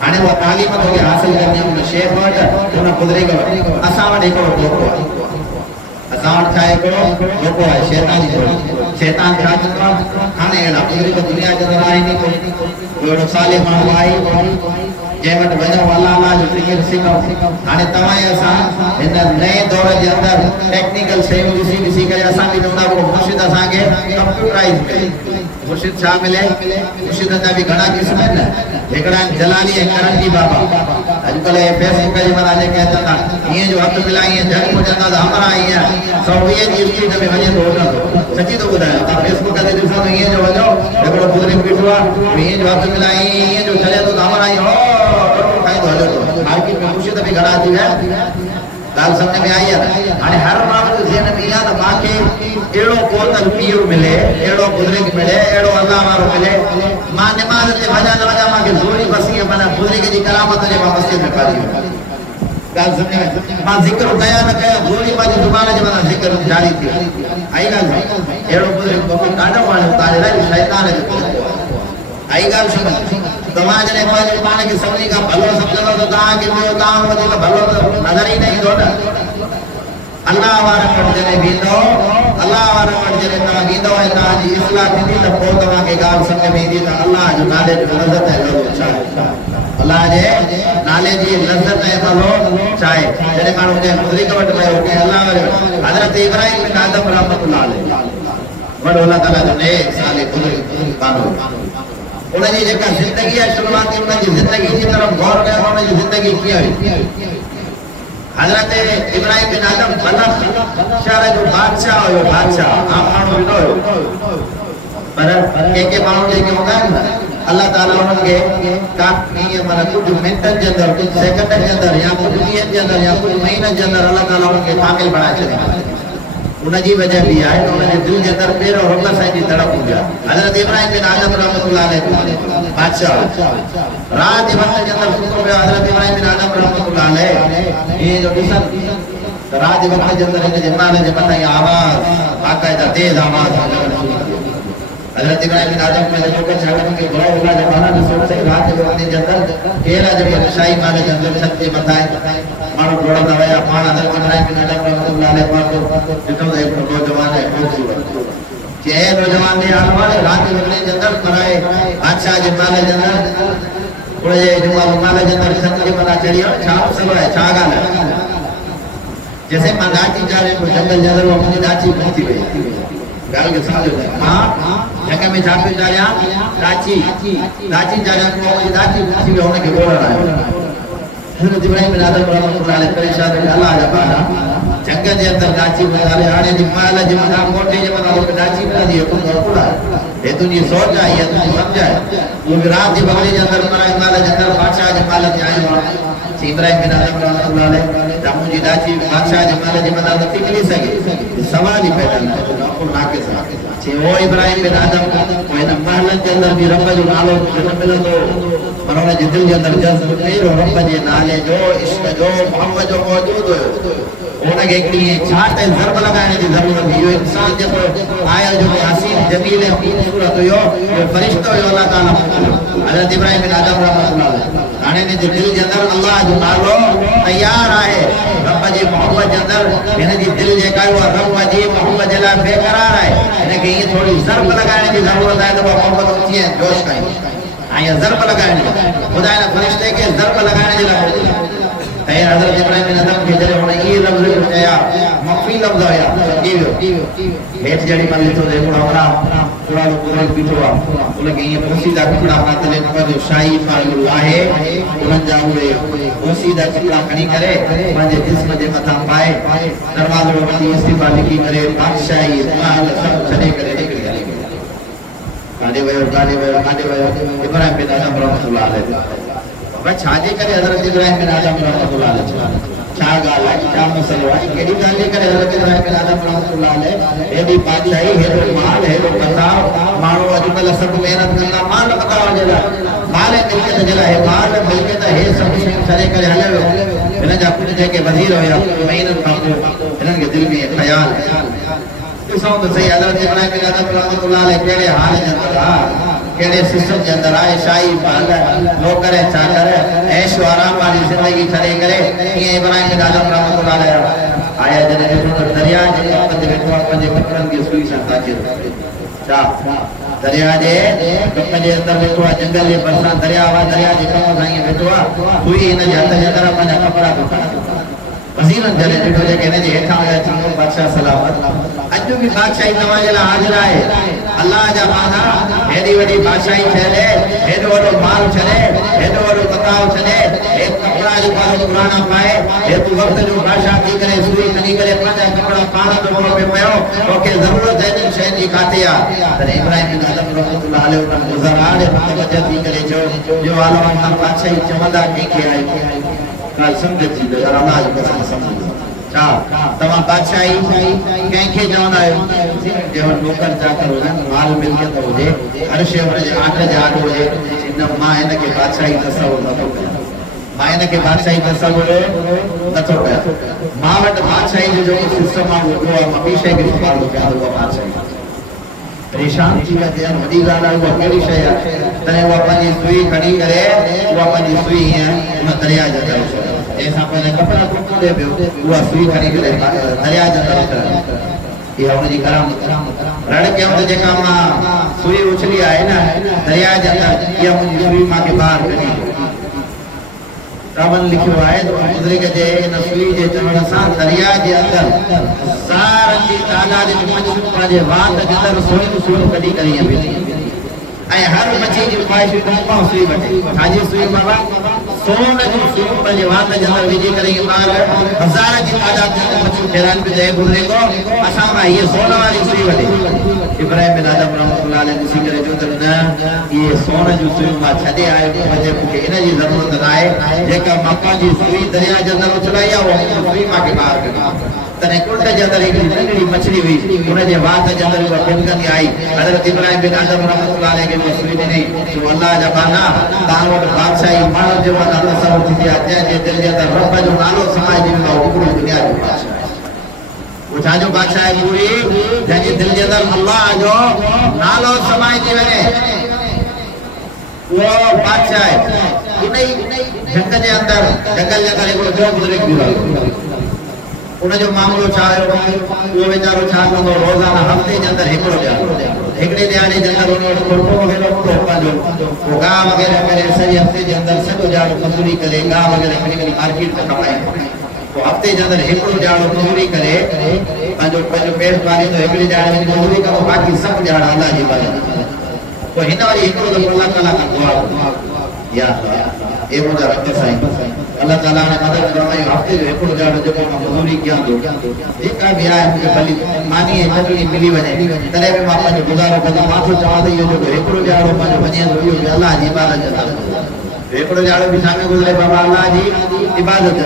हाणे उहा तालीम तोखे हासिल करणी आहे उन शेख वटि उन बुज़ुर्ग वटि असां वटि हिकिड़ो धोखो आहे असां वटि छा हिकिड़ो धोखो आहे शैतानी जो शैतान छा चवंदो आहे हाणे अहिड़ा बुज़ुर्ग दुनिया जे अंदरि आहिनि ई कोन अहिड़ो साले माण्हू आहे ई कोन जंहिं वटि वञो अल्लाह जो ज़िक्र सिखो हाणे तव्हां असां हिन नए दौर जे अंदरि टेक्निकल शयूं ॾिसी करे असां बि चवंदा पोइ मुर्शिद असांखे कंप्यूटराइज़ मिले मुर्शिद छा मिले मुर्शिद जा बि घणा क़िस्म आहिनि हिकिड़ा जलाली ऐं करंजी बाबा अॼुकल्ह फेसबुक जे मथां जेके अचनि था ईअं जो हथु मिलाए ईअं जग हुजंदा त हमरा ईअं 120 जी स्पीड में वञे थो उॾंदो सची थो ॿुधायो तव्हां फेसबुक ते ॾिसो त ईअं जो वञो हिकिड़ो बुज़ुर्ग बीठो आहे ईअं जो हथु मिलाए ईअं जो चले थो त हमरा ईअं खाईंदो हले थो मार्केट में मुर्शिद बि घणा थी विया ॻाल्हि सम्झ में आई आहे हाणे हर माण्हू जो ज़हन में आहे त मूंखे अहिड़ो बोतल पीउ मिले अहिड़ो बुज़ुर्ग मिले अहिड़ो अल्लाह वारो मिले मां निमाज़ ते वञा न वञा मूंखे ज़ोरी बसी माना बुज़ुर्ग जी करामत जे मां मस्जिद में पाली ॻाल्हि सम्झ में मां ज़िक्र कया न कया ज़ोरी पंहिंजी ज़ुबान जे मथां ज़िक्र जारी थी आई ॻाल्हि अहिड़ो बुज़ुर्ग ॾाढो माण्हू तारे शैतान जो आई ॻाल्हि सम्झ तव्हां जॾहिं पंहिंजे पाण खे सभिनी खां भलो सम्झंदो त तव्हांखे ॿियो तव्हां वधीक भलो नज़र ई न ईंदो न अल्लाह वारनि वटि जॾहिं वेंदो अल्लाह वारनि वटि जॾहिं तव्हां वेंदो ऐं तव्हांजी इस्लाह थींदी त पोइ तव्हांखे ॻाल्हि सम्झ में ईंदी त अल्लाह जो नाले जो लज़त ऐं मज़ो छा आहे अल्लाह जे नाले जी लज़त ऐं मज़ो छा आहे जॾहिं माण्हू कंहिं बुज़ुर्ग वटि वियो कंहिं अल्लाह वारे वटि हज़रत इब्राहिम बिन आदम रहमतुल्लाह अलैह वॾो अल्लाह ताला जो नेक साले बुज़ुर्ग कानो उनजी जेका ज़िंदगी आहे शुरूआती उनजी ज़िंदगी जी तरफ़ गौर कयो उनजी ज़िंदगी कीअं हुई हज़रत इब्राहिम बिन आदम बलख शहर जो बादशाह हुयो बादशाह आम माण्हू न हुयो पर के माण्हू जेके हूंदा आहिनि न अल्लाह ताला उन्हनि खे ईअं माना कुझु मिंटनि जे अंदरि कुझु सेकंडनि जे अंदरि या कुझु ॾींहंनि जे अंदरि या कुझु महीननि जे अंदरि अल्लाह ताला उन्हनि खे कामिल बणाए छॾींदो उनजी वजह भी आहे उनजे दिल जे अंदरि पहिरियों रब साईं जी तड़प हूंदी आहे हज़रत इब्राहिम बिन आदम रहमतुल्लाह अलैह बादशाह रात जे वक़्त जे अंदरि सुतो पियो हज़रत इब्राहिम बिन आदम रहमतुल्लाह अलैह ये जो ॾिसनि त रात जे वक़्त जे अंदरि हिन जे इमरान जे मथां इहा आवाज़ बाक़ाइदा तेज़ आवाज़ हजरत इब्राहिम बिन आदम में जो कुछ छागन के बड़ा वाला जमाना में सोच से रात के वक्त जंगल केरा जब शाही माने जंगल छत के बताए मानो थोड़ा दवाया पान हजरत इब्राहिम बिन आदम रहमतुल्लाह अलैह पर जितो एक नौजवान है खूबसूरत के नौजवान ने आने रात के वक्त जंगल कराए अच्छा जमाने जंगल थोड़े जुमा माले जंगल छत के बना चढ़ियो छाप सब है छागल जैसे मां दाची जा रहे को जंगल जंगल वो अपनी दाची पहुंची गई गाल के साथ मां जगह में छाप जा रहा दाची जा रहा को अपनी दाची पहुंची गई होने के बोल रहा है हजरत इब्राहिम बिन आदम रहमतुल्लाह अलैह परेशान है अल्लाह जबाना जंगल के अंदर दाची बना ले आने दी माल जमाना मोटे जमाना वो दाची बना दी हुकुम रखूला ये तुझी सोच आई है तुझी समझ है वो रात की बगली के अंदर मरा माल के अंदर बादशाह जमाल के आए इब्राहिम बिन आदम रहमतुल्लाह अलैह जामू जी दाची बादशाह जमाल जमाना तो निकली सके सवाल ही पैदा ना तो नाके से वो इब्राहिम बिन आदम वो इन महल के अंदर भी रब जो नालो न मिलो तो मरोने जे दिल के अंदर जज्ब मेरो रब जे नाले जो इश्क जो मोहब्बत जो मौजूद हो उनके एकड़ी छाट ज़रब लगाने की जरूरत है यो इंसान जो आया जो हसीन जमील है खूबसूरत यो फरिश्ता यो अल्लाह ताला हजरत इब्राहिम बिन आदम रहमतुल्लाह आने ने जो दिल के अंदर अल्लाह जो नालो तैयार है रब जी मोहब्बत के अंदर इन जी दिल जे कायो रब जी मोहब्बत जला बेकरार है इनके ये थोड़ी ज़रब लगाने की जरूरत है तो मोहब्बत होती है जोश का आया ज़रब लगाने खुदा ने फरिश्ते के ज़रब लगाने जला है हजरत इब्राहिम बिन आदम के जरे होने ये लफ्ज बताया मफी लफ्ज आया हेठ जड़ी मान ले तो देखो हमरा पूरा पूरा बिठवा बोले कि ये पोसीदा कपड़ा पातले पर शाही फाल आहे उन जाऊए पोसीदा कपड़ा खणी करे माजे जिस्म जे मथा पाए दरवाजो वती इस्तीफा लिखी करे बादशाही महल सब छने करे निकल गए गाड़ी वयो इब्राहिम बिन आदम रहमतुल्लाह अलैह वह छाजे करे हजरत इब्राहिम बिन आदम रहमतुल्लाह अलैह छा गाल है क्या मसलो है केडी गाल करे हजरत इब्राहिम बिन आदम रहमतुल्लाह अलैह एडी बादशाही है तो माल है तो बताओ मानो अजकल सब मेहनत करना माल बताओ जला माल मिलके जला है माल मिलके तो है सब छरे करे हले इन जा कुछ जे के वजीर होया मेहनत पाको इनन के दिल में ख्याल इसो तो सही हजरत इब्राहिम बिन आदम रहमतुल्लाह अलैह केड़े हाल के अंदर केड़े सिस्टम के अंदर आए शाही पाल लोग करे चा करे ऐश आराम वाली जिंदगी छड़े करे ये इब्राहिम बिन आदम रहमतुल्लाह अलैह आया जने जो दरिया जे पंज बैठो पंज कपड़न की सुई संता के चा दरिया जे कप जे अंदर बैठो जंगल जे बरसा दरिया जे कम साईं बैठो सुई इन जे हथ जे तरफ पंज कपड़ा तो वजीरन जने जो जे कहने जे हेठा आया चंगो बादशाह सलामत अज भी बादशाही नवाज ला हाजिर है अल्लाह जा माना हेडी वडी बादशाही छले हेडो वडो माल छले हेडो वडो बताओ छले एक कपड़ा जो पालो पुराना पाए हे तू वक्त जो बादशाह की करे सुई खनी करे पंजा कपड़ा पाण तो मोर पे पयो ओके जरूरत है इन शय की खातिया तने इब्राहिम बिन आदम रहमतुल्लाह अलैह उन गुज़रा ले तवज्जो थी करे जो आलम का बादशाही चमदा की के आई काल समझ जी अगर अल्लाह जी कसम समझ चा तमा बादशाही कहीं के जवंदा है जो नौकर चाकर हो माल मिल के तो हो हर शे हो जे आठ जाट हो जे इन मां इन के बादशाही तस्वुर न तो मां इन के बादशाही तस्वुर न तो मां वट बादशाही जो सिस्टम आ वो हमेशा के इस्तेमाल हो गया वो बादशाही परेशान थी गए थे वडी गाल है वो केड़ी शय है तने वो अपनी सुई खड़ी करे वो अपनी सुई है उन दरिया जता ऐसा पहले कपड़ा कुको दे पियो वो सुई खड़ी करे दरिया जता ये उन जी करामत रड़ के उन जे काम सुई उछली आए ना दरिया जता ये मुझी सुई मां के बाहर करी काबन लिखियो है तो बुजुर्ग जे इन सुई जे चवण सा दरिया जे अंदर सारन जी तादाद में मजबूत जे वात जे अंदर सुई कडी करी है ऐ हर मछी जी ख्वाहिश को सुई बटे हाजी सुई बाबा सोन जो सुई पर जे वात जे अंदर विजी करेंगे माल हजार की तादाद में मछी हैरान पे जाए गुजरे को असा में ये सोन वाली सुई बटे इब्राहिम बिन आदम रहमतुल्लाह अलैह किसी करे जो न ये सोन जो सुई मा छदे आए वजह के इन जी जरूरत ना है जेका मक्का जी सुई दरिया जे अंदर उछलाई आ वो सुई मा के बाहर कर तने कुंड जे अंदर एक नंढड़ी मछली हुई उन जे वात जे अंदर वो बिनकनी आई हजरत इब्राहिम बिन आदम रहमतुल्लाह अलैह के सुई ने जो अल्लाह जा बाना तान वट बादशाही मानव जो वाला तस्वुर थी जे जे दिल जे अंदर रब जो नालो समाज में वो पूरी दुनिया जो बादशाह वो छा जो बादशाह पूरी जंहिंजे दिल जे अंदरि अल्लाह जो नालो समाइजी वञे वो बादशाह उन जंग जे अंदरि जंगल जे अंदरि हिकिड़ो ॿियो बुज़ुर्ग बीठो उन जो मामलो छा हुयो उहो वीचारो छा कंदो रोज़ाना हफ़्ते जे अंदरि हिकिड़े ॾियारे जे अंदरि उन वटि खुरपो वग़ैरह हूंदो पंहिंजो पोइ गाह वग़ैरह करे सॼे हफ़्ते जे अंदरि सॼो ॼाणो मज़दूरी करे गाह वग़ैरह खणी वञी मार्केट में कमाए पोइ हफ़्ते जे अंदरि हिकिड़ो ॼाणो मज़दूरी करे पंहिंजो पेट पालींदो हिकिड़े ॼाणे में मज़दूरी कंदो बाक़ी सभु ॼाणा अलाह जी इबादत पोइ हिन वरी हिकिड़ो दफ़ो अलाह ताला खां दुआ या ए मुंहिंजा रब साईं अल्लाह ताला ने मदद फरमाई हफ़्ते जो हिकिड़ो ॼाणो जेको मां मज़दूरी कयां थो जेका बि आहे मूंखे भली मानी ऐं चटणी मिली वञे तॾहिं बि मां पंहिंजो गुज़ारो कंदो मां थो चवां त इहो जेको हिकिड़ो ॼाणो पंहिंजो वञे थो इहो बि अलाह जी इबादत जो हिकिड़ो ॼाणो बि साम्हूं गुज़रे बाबा अलाह जी इबादत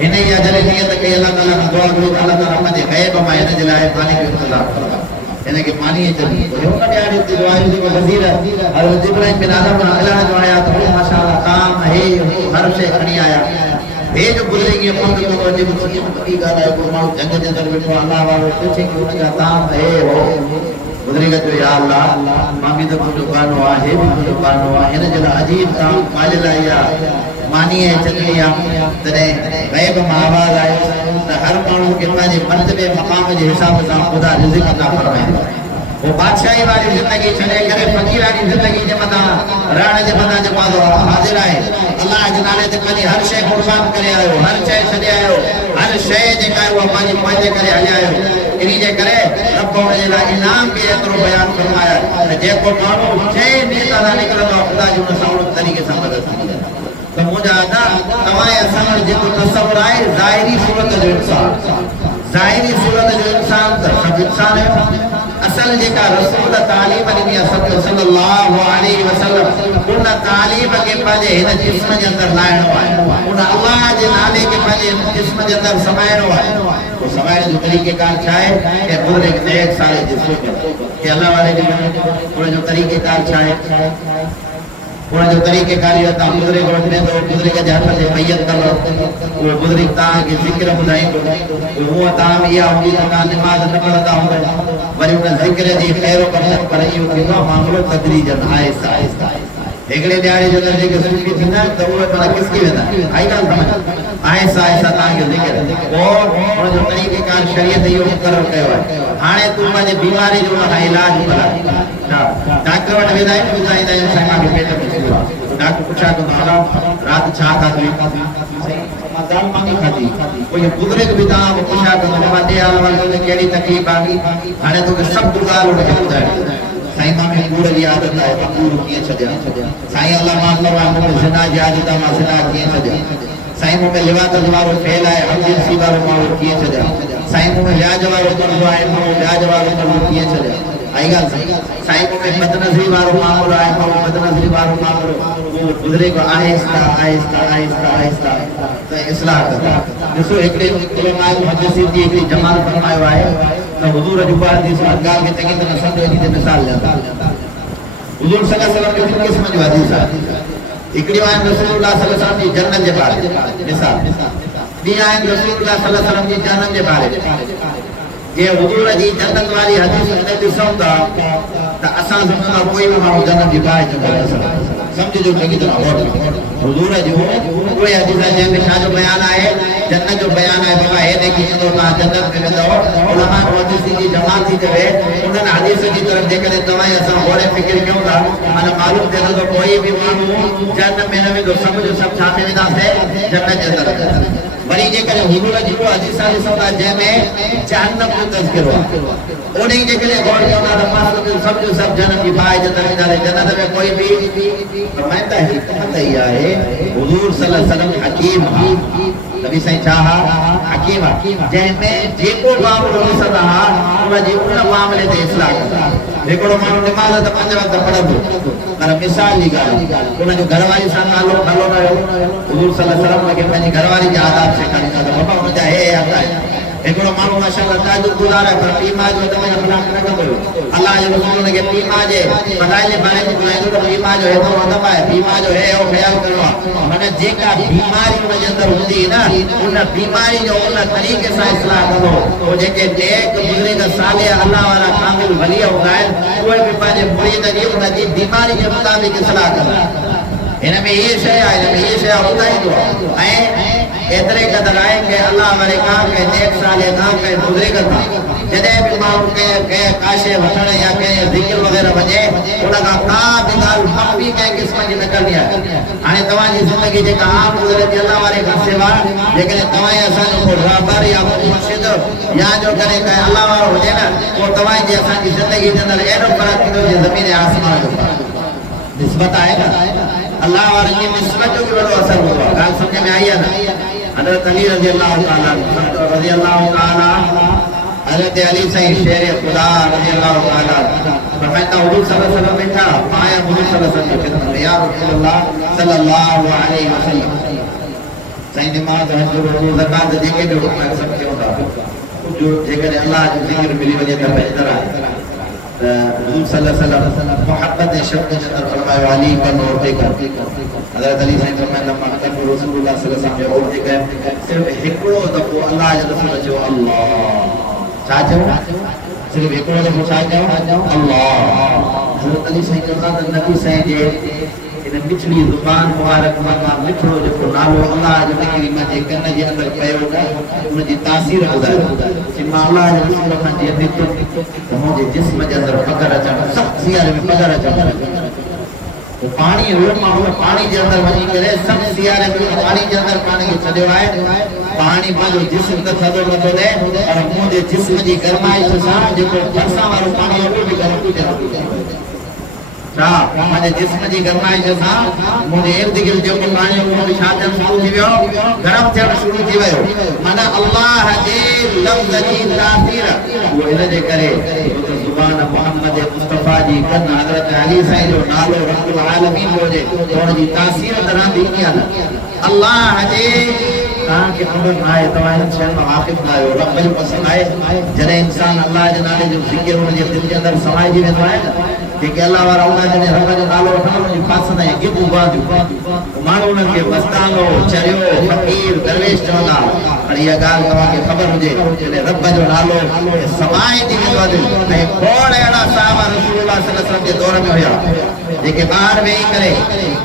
हिन ई अजर नियत कई अलाह ताला खां दुआ घुरी अलाह ताला पंहिंजे ग़ैब मां हिन जे लाइ पानी जो इंतज़ाम हिनखे पानी अचे हुन ॾियारे ते दुआ जो जेको वज़ीर हज़रत इब्राहिम बिन आदम अल्लाह जो आया त माशाअल्लाह ताम हे हर शइ खणी आया हे जो बुज़ुर्ग ये पंध को जेको सची ॿी ॻाल्हि आहे को माण्हू जंग जे अंदरि वेठो अलाह वारो पुछे कि उनजा ताम हे हो बुज़ुर्ग जो या अल्लाह मां बि त तुंहिंजो गानो आहे हे बि तुंहिंजो गानो आहे हिन जे लाइ अजीब ताम माले लाइ इहा मानी ऐं चटणी आहे तॾहिं ग़ैब मां आवाज़ आहे त हर माण्हू खे पंहिंजे मर्तबे मक़ाम जे हिसाब सां ख़ुदा रिज़्क़ अता फरमाईंदो वो बादशाही वाली ज़िंदगी छॾे करे फ़क़ीरानी ज़िंदगी जे मथां रहण जे मथां जेको हाज़िर आहे अलाह जे नाले ते पंहिंजी हर शइ क़ुर्बान करे आयो हर शइ छॾे आयो हर शइ जेका आहे उहा पंहिंजी पंहिंजे करे हलिया आयो इन जे करे रब उन जे लाइ इनाम बि एतिरो बयानु फरमाया त जेको माण्हू जंहिं नेता सां निकिरंदो आहे ख़ुदा जी उन सां उन तरीक़े सां मदद कंदी त मुंहिंजा अदा तव्हांजे असां जेको तसवुर आहे ज़ाहिरी सूरत जो इंसान ज़ाहिरी सूरत जो इंसान त सभु इंसान आहियो असल जेका रसूल तालीम ॾिनी आहे सल्लल्लाहु अलैहि वसल्लम उन तालीम खे पंहिंजे हिन जिस्म जे अंदरि लाहिणो आहे उन अलाह जे नाले खे पंहिंजे जिस्म जे अंदरि समाइणो आहे पोइ समाइण जो तरीक़ेकार छा आहे कि बुज़ुर्ग 1 साल जी सोच कि अलाह वारे खे उन जो तरीक़ेकार छा आहे उन जो तरीक़ेकार इहो तव्हां बुज़ुर्ग वटि वेंदो बुज़ुर्ग जे हथ ते मैयत कंदो उहो बुज़ुर्ग तव्हांखे ज़िक्र ॿुधाईंदो हूअं तव्हां में इहा हूंदी त तव्हां निमाज़ न पढ़ंदा हूंदा वरी उन ज़िक्र जी ख़ैरो बरकत पर इहो थींदो आहे मामिलो तदरीजन आहिस्ता आहिस्ता हिकिड़े ॾियारे जे अंदरि जेके सूफ़ी थींदा आहिनि त उहे माना खिसकी वेंदा आई ॻाल्हि सम्झ आहिस्ता आहिस्ता तव्हांखे ज़िक्र पोइ उन जो तरीक़ेकार शरीयत इहो मुक़ररु कयो आहे हाणे तूं पंहिंजे बीमारी जो उन खां इलाजु कराए डॉक्टर वटि वेंदा आहियूं ॿुधाईंदा आहियूं साईं मूंखे पेट में सूरु आहे डॉक्टर पुछा कंदो हलो राति छा खाधी दाल मानी खाधी कोई बुज़ुर्ग बि तव्हां पुछा कंदो बाबा ॾे हाल वाल तोखे कहिड़ी तकलीफ़ आहे हाणे तोखे सभु ॻाल्हि उनखे ॿुधाइणी साईं मां में कूड़ जी आदत आहे मां कूड़ कीअं छॾियां साईं अल्लाह मां मूंखे ज़िना जी आदत आहे मां ज़िना कीअं छॾियां साईं मूंखे लिवात वारो फेल आहे हमजिंसी वारो माण्हू कीअं छॾियां साईं मूंखे व्याज वारो कर्ज़ो आहे माण्हू व्याज वारो कर्ज़ो कीअं छॾियां आई ॻाल्हि साईं मूंखे बदनज़री वारो मामलो आहे माण्हू बदनज़री वारो मामलो उहो बुज़ुर्ग आहिस्ता आहिस्ता आहिस्ता आहिस्ता त इस्लाह कंदा ॾिसो हिकिड़े उलमा मुहद्दिसीन जी हिकिड़ी जमात फरमायो आहे त हुज़ूर जी हदीस में ॻाल्हि खे चङी तरह सम्झो इन ते मिसाल ॾियां हुज़ूर सल्लल्लाहु अलैहि वसल्लम जो ॿिनि क़िस्म जो हदीस आहे हिकिड़ियूं आहिनि रसूलुल्लाह सल्लल्लाहु अलैहि वसल्लम जी जन्नत जे बारे मिसाल ॿी आहिनि रसूलुल्लाह सल्लल्लाहु अलैहि वसल्लम जी जन्नत जे बारे जे हुज़ूर जी जन्नत वारी हदीस में ॾिसूं था त असां सम्झंदा कोई बि माण्हू जन्नत जी बाहि जो समझो चङी तरह हुज़ूर जो उहे हदीस जंहिंमें छा जो बयानु आहे जन्नत जो बयानु आहे बाबा हे नेकी कंदो तव्हां जन्नत में वेंदव उलमा मुहद्दिसीन जी जमात थी चवे उन्हनि हदीस जी तरफ़ जेकॾहिं तव्हां असां गौर फ़िक्र कयूं था माना मालूम थिए थो त कोई बि माण्हू जन्नत में न वेंदो सभु जो सभु छा में वेंदासीं जन्नत जे अंदरि वरी जेकॾहिं हुज़ूर जी उहा हदीस ॾिसूं था जंहिंमें जहन्नम जो तज़किरो आहे उन ई जेकॾहिं गौर कयूं था त सभु जो सभु जन्नत जी बाहि जे अंदरि वेंदासीं जन्नत में कोई बि फरमाईंदा हिकमत ई आहे हुज़ूर सल्लल्लाहु अलैहि वसल्लम हकीम नबी साईं छा हकीम जंहिंमें जेको मामलो ॾिसंदा उनजी उन मामले ते इस्लाह कंदा हिकिड़ो माण्हू निमाज़ त 5 वक़्त पढ़ंदो पर मिसाल जी ॻाल्हि उनजो घरवारी सां नालो हलो न हुयो हुज़ूर सल्लल्लाहु अलैहि वसल्लम खे पंहिंजी घरवारी जा आदाब सेखारींदा त बाबा हुनजा हे आदाब एकड़ो मानो माशाअल्लाह ताजुब गुज़ार है पर पीमा जो तमे अखलाक न कयो अल्लाह जे रसूल ने के पीमा जे फदाइल बारे में बुलायो तो पीमा जो है तो अदब है पीमा जो है वो ख्याल करो माने जेका बीमारी उन अंदर हुंदी ना उन बीमारी जो उन तरीके से इस्लाह करो वो जेके नेक बुजुर्ग सालिह अल्लाह वाला कामिल वली होगा कोई भी पाजे मुरीद जी उन जी बीमारी के मुताबिक इस्लाह करो इनमें ये शय ॿुधाई दो एतरे कदर आए के अल्लाह वाले काम के नेक साले काम के बुजुर्ग था जदे भी मां के काशे वठण या के जिक्र वगैरह वजे उनका का भी गाल मपी के किस्म जी न करनी है हाने तवा जी जिंदगी जे का आम गुजरे थी अल्लाह वाले का सेवा लेकिन तवा असा को राबर या मुर्शिद या जो करे के अल्लाह वालो हो जे ना वो तवा जी असा की जिंदगी के अंदर एरो फर्क थी जो जमीन आसमान जो निस्बत आएगा अल्लाह वाले की निस्बत जो बड़ो असर हुआ गाल समझ में आई है ना हज़रत अली रज़ियल्लाहु ताला हज़रत अली सही शेर खुदा रज़ियल्लाहु ताला फरमाता हुजूर सल्लल्लाहु अलैहि वसल्लम बैठा पाया हुजूर सल्लल्लाहु अलैहि वसल्लम या रसूलुल्लाह सल्लल्लाहु अलैहि वसल्लम सही नमाज हज रोज़ ज़कात जेके जो हुक्म सब के होता जो जेकर अल्लाह जो जिक्र मिली वजे त बेहतर है हुजूर सल्लल्लाहु अलैहि वसल्लम मोहब्बत शब्द के अंदर फरमाया वाली का नूर पे कर हज़रत अली साईं फरमाया मक्का में रसूलुल्लाह सल्लल्लाहु अलैहि वसल्लम जो जेके सिर्फ हिकड़ो दफो अल्लाह जो रसूल जो अल्लाह चाचो सिर्फ हिकड़ो दफो चाचो अल्लाह हज़रत अली साईं फरमाया नबी साईं जे इन मिठड़ी जुबान मुबारक मां मिठड़ो जो नालो अल्लाह जो निकरी मजे कन जे अंदर पयो उन जी तासीर ॿुधायो कि मां अल्लाह जे रसूल खां जे नितो त मुंहिंजे जिस्म जे अंदर पगर अचण सख़्त सियारे में पगर अचण तो पानी हो मां पानी जे अंदर वञी करे सख़्त सियारे में पानी जे अंदर पानी खे छॾियो आहे पानी मुंहिंजो जिस्म त थधो नथो ॾे पर मुंहिंजे जिस्म जी गरमाइश सां जेको भरिसां वारो पानी आहे उहो बि गरम थी थिए मुझे जिस्म की गरमाइश सां मुझे इर्द गिर्द जो पानी वो भी छातन शुरू थी वियो गरम थियण शुरू थी वियो माना अल्लाह जे लफ्ज़ जी तासीर वो इन जे करे तो जुबान मोहम्मद मुस्तफा जी कन हजरत अली साईं जो नालो रब्बुल आलमीन होजे तो उन जी तासीर तरह दी है अल्लाह जे तां के खबर ना है तवा इन शय में वाकिफ ना हो रब जो पसंद आए जने इंसान अल्लाह जे नाले जो जिक्र उन जे दिल के अंदर समाई जी वेंदो है कि अल्लाह वाला उन जे रब जो नालो वठण में पसंद है गिबू बाजू मानो उन के मस्तानो चरियो फकीर दरवेश चवंदा पर ये गाल तवा के खबर हुजे जने रब जो नालो समाई दी वेंदो है कोण एड़ा साहब रसूलुल्लाह सल्लल्लाहु अलैहि वसल्लम के दौर में हुया जेके बाहर वेही करे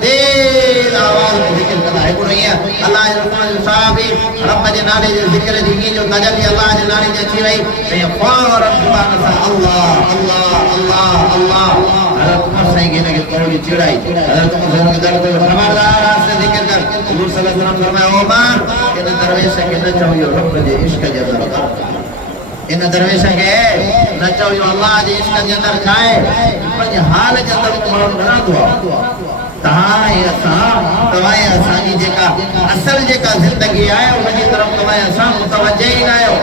तेज आवाज में जिक्र कंदा है कोई अल्लाह जो रसूल साहब रब जे नाले जे जिक्र जी जो तजल्ली अल्लाह जे नाले जे थी रही ते फौरन जुबान से अल्लाह अल्लाह अल्लाह अल्लाह हज़रत उमर साईं के ने कौड़ी चिड़ाई हज़रत उमर के दर पे खबरदार से जिक्र कर हुजूर सल्लल्लाहु अलैहि वसल्लम फरमाया उमर के दरवेश के न चाहिए रब जे इश्क जे अंदर इन दरवेश के न चाहिए अल्लाह जे इश्क जे अंदर जाए पर हाल जे अंदर माण्हू घणा दुआ तहां असा तवाए असा जी जेका असल जेका जिंदगी आहे उन जी तरफ तवाए असा मुतवज्जे ही ना आयो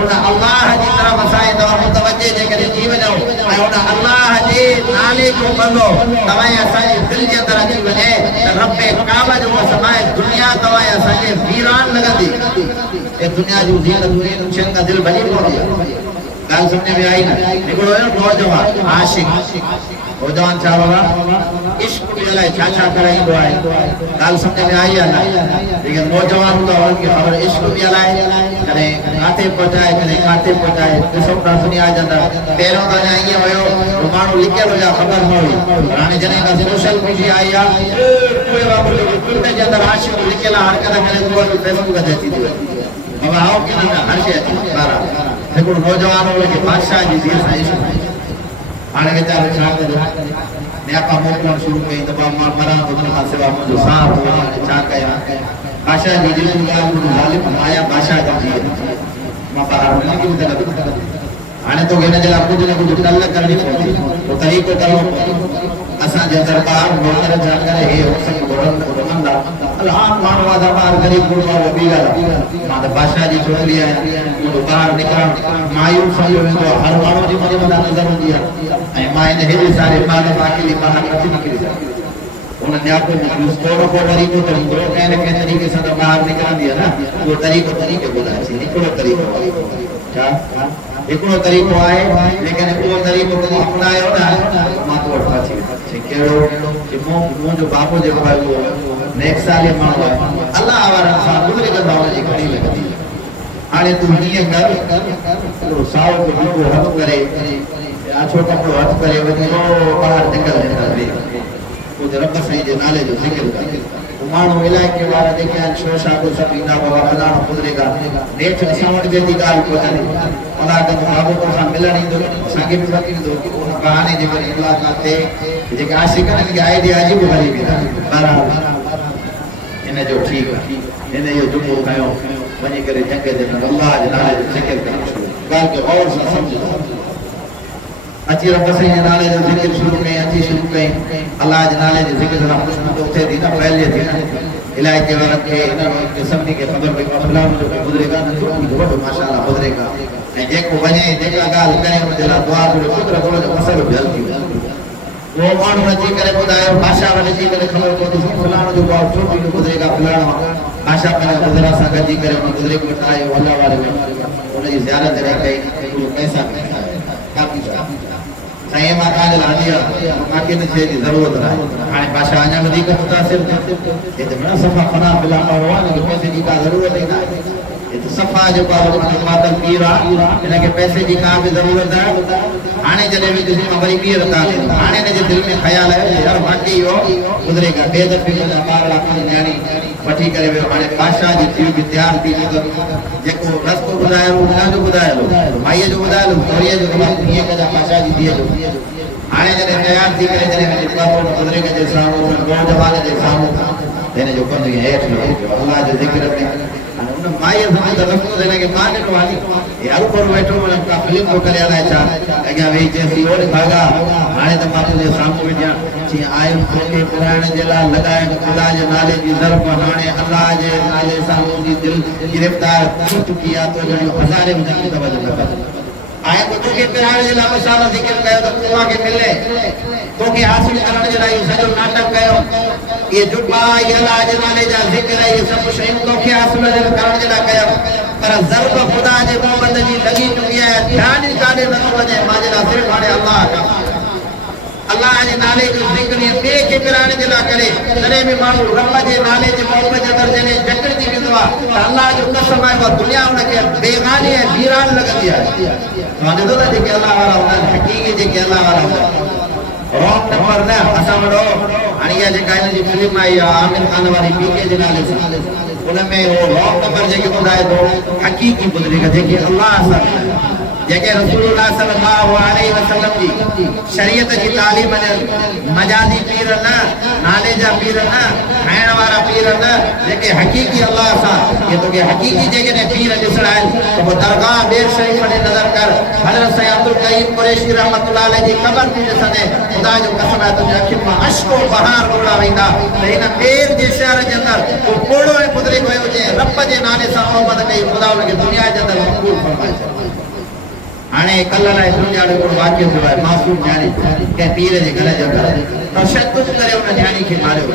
उन अल्लाह जी तरफ असाए तो मुतवज्जे जे करे जी वञो ऐं उन अल्लाह जे नाले जो बंदो तवाए असा जी दिल जे अंदर अची वञे त रब काबा जो समाए दुनिया तवाए असा के वीरान लगंदी ए दुनिया जो जीन शन का दिल भली पवंदी गाल समझ में आई ना हिकिड़ो नौजवान आशिक नौजवान छा बाबा इश्क के लिए छा कराइंदो आहे गाल समझ में आई है ना लेकिन नौजवान तो उनके खबर इश्क भी अलाए करे काते पहुंचाए करे काते पहुंचाए ॾिसो था दुनिया जे अंदर पहिरों त अञा ईअं हुयो तो माण्हू लिखियल हुया ख़बर न हुई हाणे जॾहिं खां सोशल मीडिया आई आहे उहे बाबू फिल्म जे अंदर आशिक लिखियल हरकत करे तो फेसबुक ते अची थी वञे बाबा आओ कि न हर शइ अची ॿारहं हिकिड़ो नौजवान हो के बादशाह जी धीअ सां इश्क हाणे वीचारो छा करे न्यापा मोकिलण शुरू कई त मरां तो उन खां सवाइ मुंहिंजो साथ हो छा कयां बादशाह जी दिलि में ॻाल्हि ज़ालिम माया बादशाह जी धीअ मां ॿाहिरि न निकिरी हाणे तोखे हिन जे लाइ कुझु न कुझु टल करणी पवंदी पोइ तरीक़ो करिणो पवंदो असांजे दरबार मोहर जा करे हे हुसन घुरंदा अलाह माण्हू आहे दरबार ग़रीब गुरबा वो ॿी ॻाल्हि आहे मां त बादशाह जी छोकिरी आहियां मुंहिंजो ॿाहिरि निकिरणु मायूस सम्झो वेंदो हर माण्हू जी मुंहिंजे मथां नज़र हूंदी आहे ऐं मां हिन हेॾे सारे ॿार अकेली ॿाहिरि नथी निकिरी सघां उन न्यापो थोड़ो को तरीक़ो तो ईंदो कंहिं न कंहिं तरीक़े सां त ॿाहिरि निकिरंदी आहे न उहो तरीक़ो ॿुधाएसीं हिकिड़ो तरीक़ो छा हिकिड़ो तरीक़ो आहे लेकिन उहो तरीक़ो तूं अपनायो न मां तो वटि अची वेंदुसि कहिड़ो मुंहिंजो बाबू जेको आहे उहो नेक साले माण्हू आहे अलाह वारनि सां गुज़री कंदा हुनजी घणी लॻंदी हाणे तूं हीअं कर हिकिड़ो साओ ॾिघो हथु करे आछो कपिड़ो हथु करे वञी ॿाहिरि निकिरंदे कुझु रब साईं जे नाले जो ज़िक्र कर माण्हू इलाइक़े वारा जेके आहिनि शोशागो सभु ईंदा बाबा फलाणो गुज़रेगा नेठि असां वटि जेकी ॻाल्हि पहुचंदी अलाह त बाबू तोसां मिलणु ईंदो असांखे बि वकींदो उन बहाने जे वरी मुलाक़ात थिए जेके आशिक़ आहिनि की आइडिया अजीब हली वेंदा बराबरि हिन जो ठीकु आहे हिन जो जुमो खयो वञी करे जंग जे अलाह जे नाले जो ज़िक्र करणु शुरू ॻाल्हि खे गौर सां सम्झो अची रब साईं जे नाले जो ज़िक्र शुरू कई अची शुरू कई अलाह जे नाले जे ज़िक्र सां ख़ुशबू तो थिए थी न फैले थी न इलाइक़े वारनि खे सभिनी खे ख़बर पई फलाणो जो गुज़रेगा न वॾो माशाअल्लाह गुज़रेगा ऐं जेको वञे जेका ॻाल्हि करे हुनजे लाइ दुआ घुरे कुदरत हुनजो मसइलो बि हल थी वेंदो उहो माण्हू अची करे ॿुधायो भाषा वटि अची करे ख़बर पवंदी फलाणो जो बाबू छोटी जो गुज़रेगा फलाणो भाषा पंहिंजा गुज़रा सां गॾिजी करे हुन गुज़रे वटि आयो अलाह वारे हुनजी ज़ियारत जॾहिं कई पैसा काफ़ी साईं मां तव्हांजे लाइ हली आहियां मूंखे हिन शइ जी ज़रूरत आहे हाणे भाषा अञा वधीक मुतासिर थिए हिते बड़ा सफ़ा फना बिला माण्हू आहे हिनखे पैसे जी का ज़रूरत ई न आहे हिते सफ़ा जेको आहे मातल पीर आहे हिनखे पैसे जी का बि ज़रूरत आहे हाणे जॾहिं बि ॾिसूं वरी ॿीहर था हाणे हिनजे दिलि में ख़्यालु आयो यार बाक़ी इहो गुज़रेगा ॿिए दफ़े ॿार लाखनि नियाणी वठी करे वियो हाणे बादशाह जी थी बि तयारु थी जेको रस्तो ॿुधायो हुनजो ॿुधायो माईअ जो ॿुधायो थोरीअ जो हीअं कजा बादशाह जी धीअ जो हाणे जॾहिं तयारु थी करे जॾहिं गुज़रेगे जे साम्हूं नौजवान जे साम्हूं हिन जो कमु हेठि न अलाह जे ज़िक्र में उन माईअ सां त रस्तो हिनखे मां ॾिनो आहे हर को वेठो का फिल्म थो करे हलाए छा अॻियां वेही चएसि ओड़े भागा हाणे त मां तुंहिंजे साम्हूं वेठा जीअं आयुमि तोखे पिराइण जे लाइ लॻाइमि ख़ुदा जे नाले जी ज़रब हाणे अलाह जे नाले सां मुंहिंजी दिलि गिरफ़्तार थी चुकी आहे तो ॼण हज़ारे हुनजी तवजो न कर आए तो तोखे पिराइण जे लाइ मसाला ज़िक्र कयो त तव्हांखे मिले तोखे हासिल करण जे लाइ सॼो नाटक कयो ये जुबा ये अल्लाह जे नाले जा ज़िक्र ये सब शयूं तोखे हासिल करण जे लाइ कयो पर ज़रब ख़ुदा जे मोहम्मद जी लॻी चुकी आहे ध्यानु ई काॾे नथो वञे मां जे लाइ सिर्फ़ु हाणे अल्लाह जे नाले जो ज़िक्र ॿिए खे पिराइण जे लाइ करे तॾहिं बि माण्हू रब जे नाले जे मोहम्मद जे अंदरि जॾहिं जकड़जी वेंदो आहे त अल्लाह जो कसम आहे उहा दुनिया हुनखे बेगानी ऐं वीरान लॻंदी आहे तव्हां ॾिठो था जेके अल्लाह वारा हूंदा आहिनि हक़ीक़ी जेके अल्लाह वारा हूंदा आहिनि रॉन्ग नंबर न असां वॾो हाणे इहा जेका हिन जी फिल्म आई आहे आमिर खान वारी पीके जे नाले सां उन में उहो रॉन्ग नंबर जेके ॿुधाए थो हक़ीक़ी गुज़रेगा जेके अल्लाह सां जेके रसूलुल्लाह सल्लल्लाहु अलैहि वसल्लम जी शरीयत जी तालीम ॾियनि मजाजी पीर न नाले जा पीर न खाइण वारा पीर न जेके हक़ीक़ी अल्लाह सां ये तोखे हक़ीक़ी जेके पीर ॾिसणा आहिनि त पोइ दरगाह बेर शरीफ़ ॾे नज़र कर हज़रत साईं अब्दुल करीम कुरैशी रहमतुल्लाह अलैहि जी क़बर थी ॾिसंदे ख़ुदा जो कसम आहे तुंहिंजी अखियुनि मां अश्को बहार ॻोड़ा वेंदा त हिन बेर जे शहर जे अंदरि को कोड़ो ऐं गुज़रे वियो हुजे रब जे नाले सां मोहबत कई ख़ुदा हुनखे दुनिया जे अंदरि मक़बूल फरमाए छॾे हाणे कल्ह लाइ सुञाणे हिकिड़ो वाक़ियो थियो आहे मासूम न्याणी कंहिं पीर जे घर जे अंदरि तशद्दुद करे हुन न्याणी खे मारियो